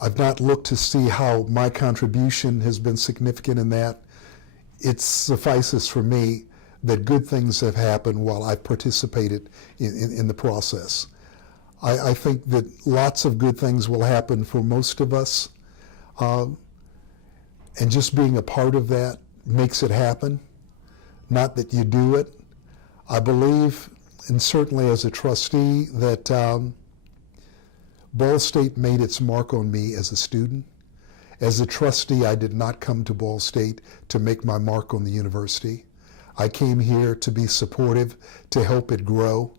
I've not looked to see how my contribution has been significant in that. It suffices for me that good things have happened while I've participated in the process. I think that lots of good things will happen for most of us, and just being a part of that makes it happen, not that you do it. I believe, and certainly as a trustee, that Ball State made its mark on me as a student. As a trustee, I did not come to Ball State to make my mark on the university. I came here to be supportive, to help it grow,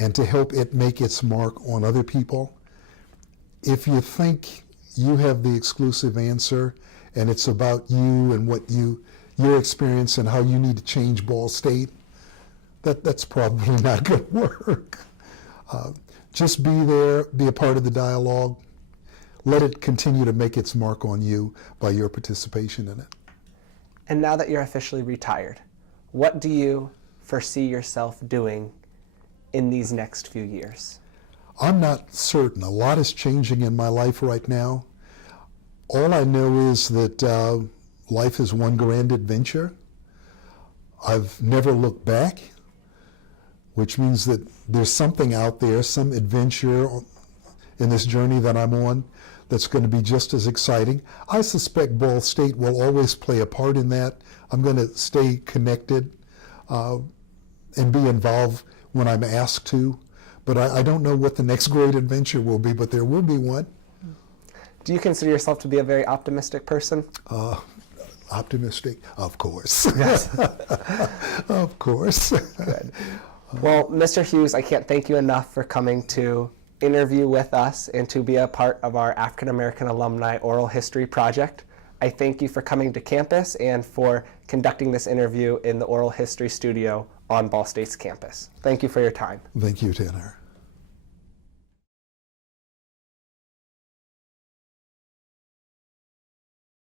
and to help it make its mark on other people. If you think you have the exclusive answer and it's about you and what your experience and how you need to change Ball State, that's probably not going to work. Just be there, be a part of the dialogue. Let it continue to make its mark on you by your participation in it. And now that you're officially retired, what do you foresee yourself doing in these next few years? I'm not certain. A lot is changing in my life right now. All I know is that life is one grand adventure. I've never looked back, which means that there's something out there, some adventure in this journey that I'm on that's going to be just as exciting. I suspect Ball State will always play a part in that. I'm going to stay connected and be involved when I'm asked to, but I don't know what the next great adventure will be, but there will be one. Do you consider yourself to be a very optimistic person? Optimistic? Of course. Yes. Of course. Good. Well, Mr. Hughes, I can't thank you enough for coming to interview with us and to be a part of our African American Alumni Oral History Project. I thank you for coming to campus and for conducting this interview in the Oral History Studio on Ball State's campus. Thank you for your time. Thank you, Tanner.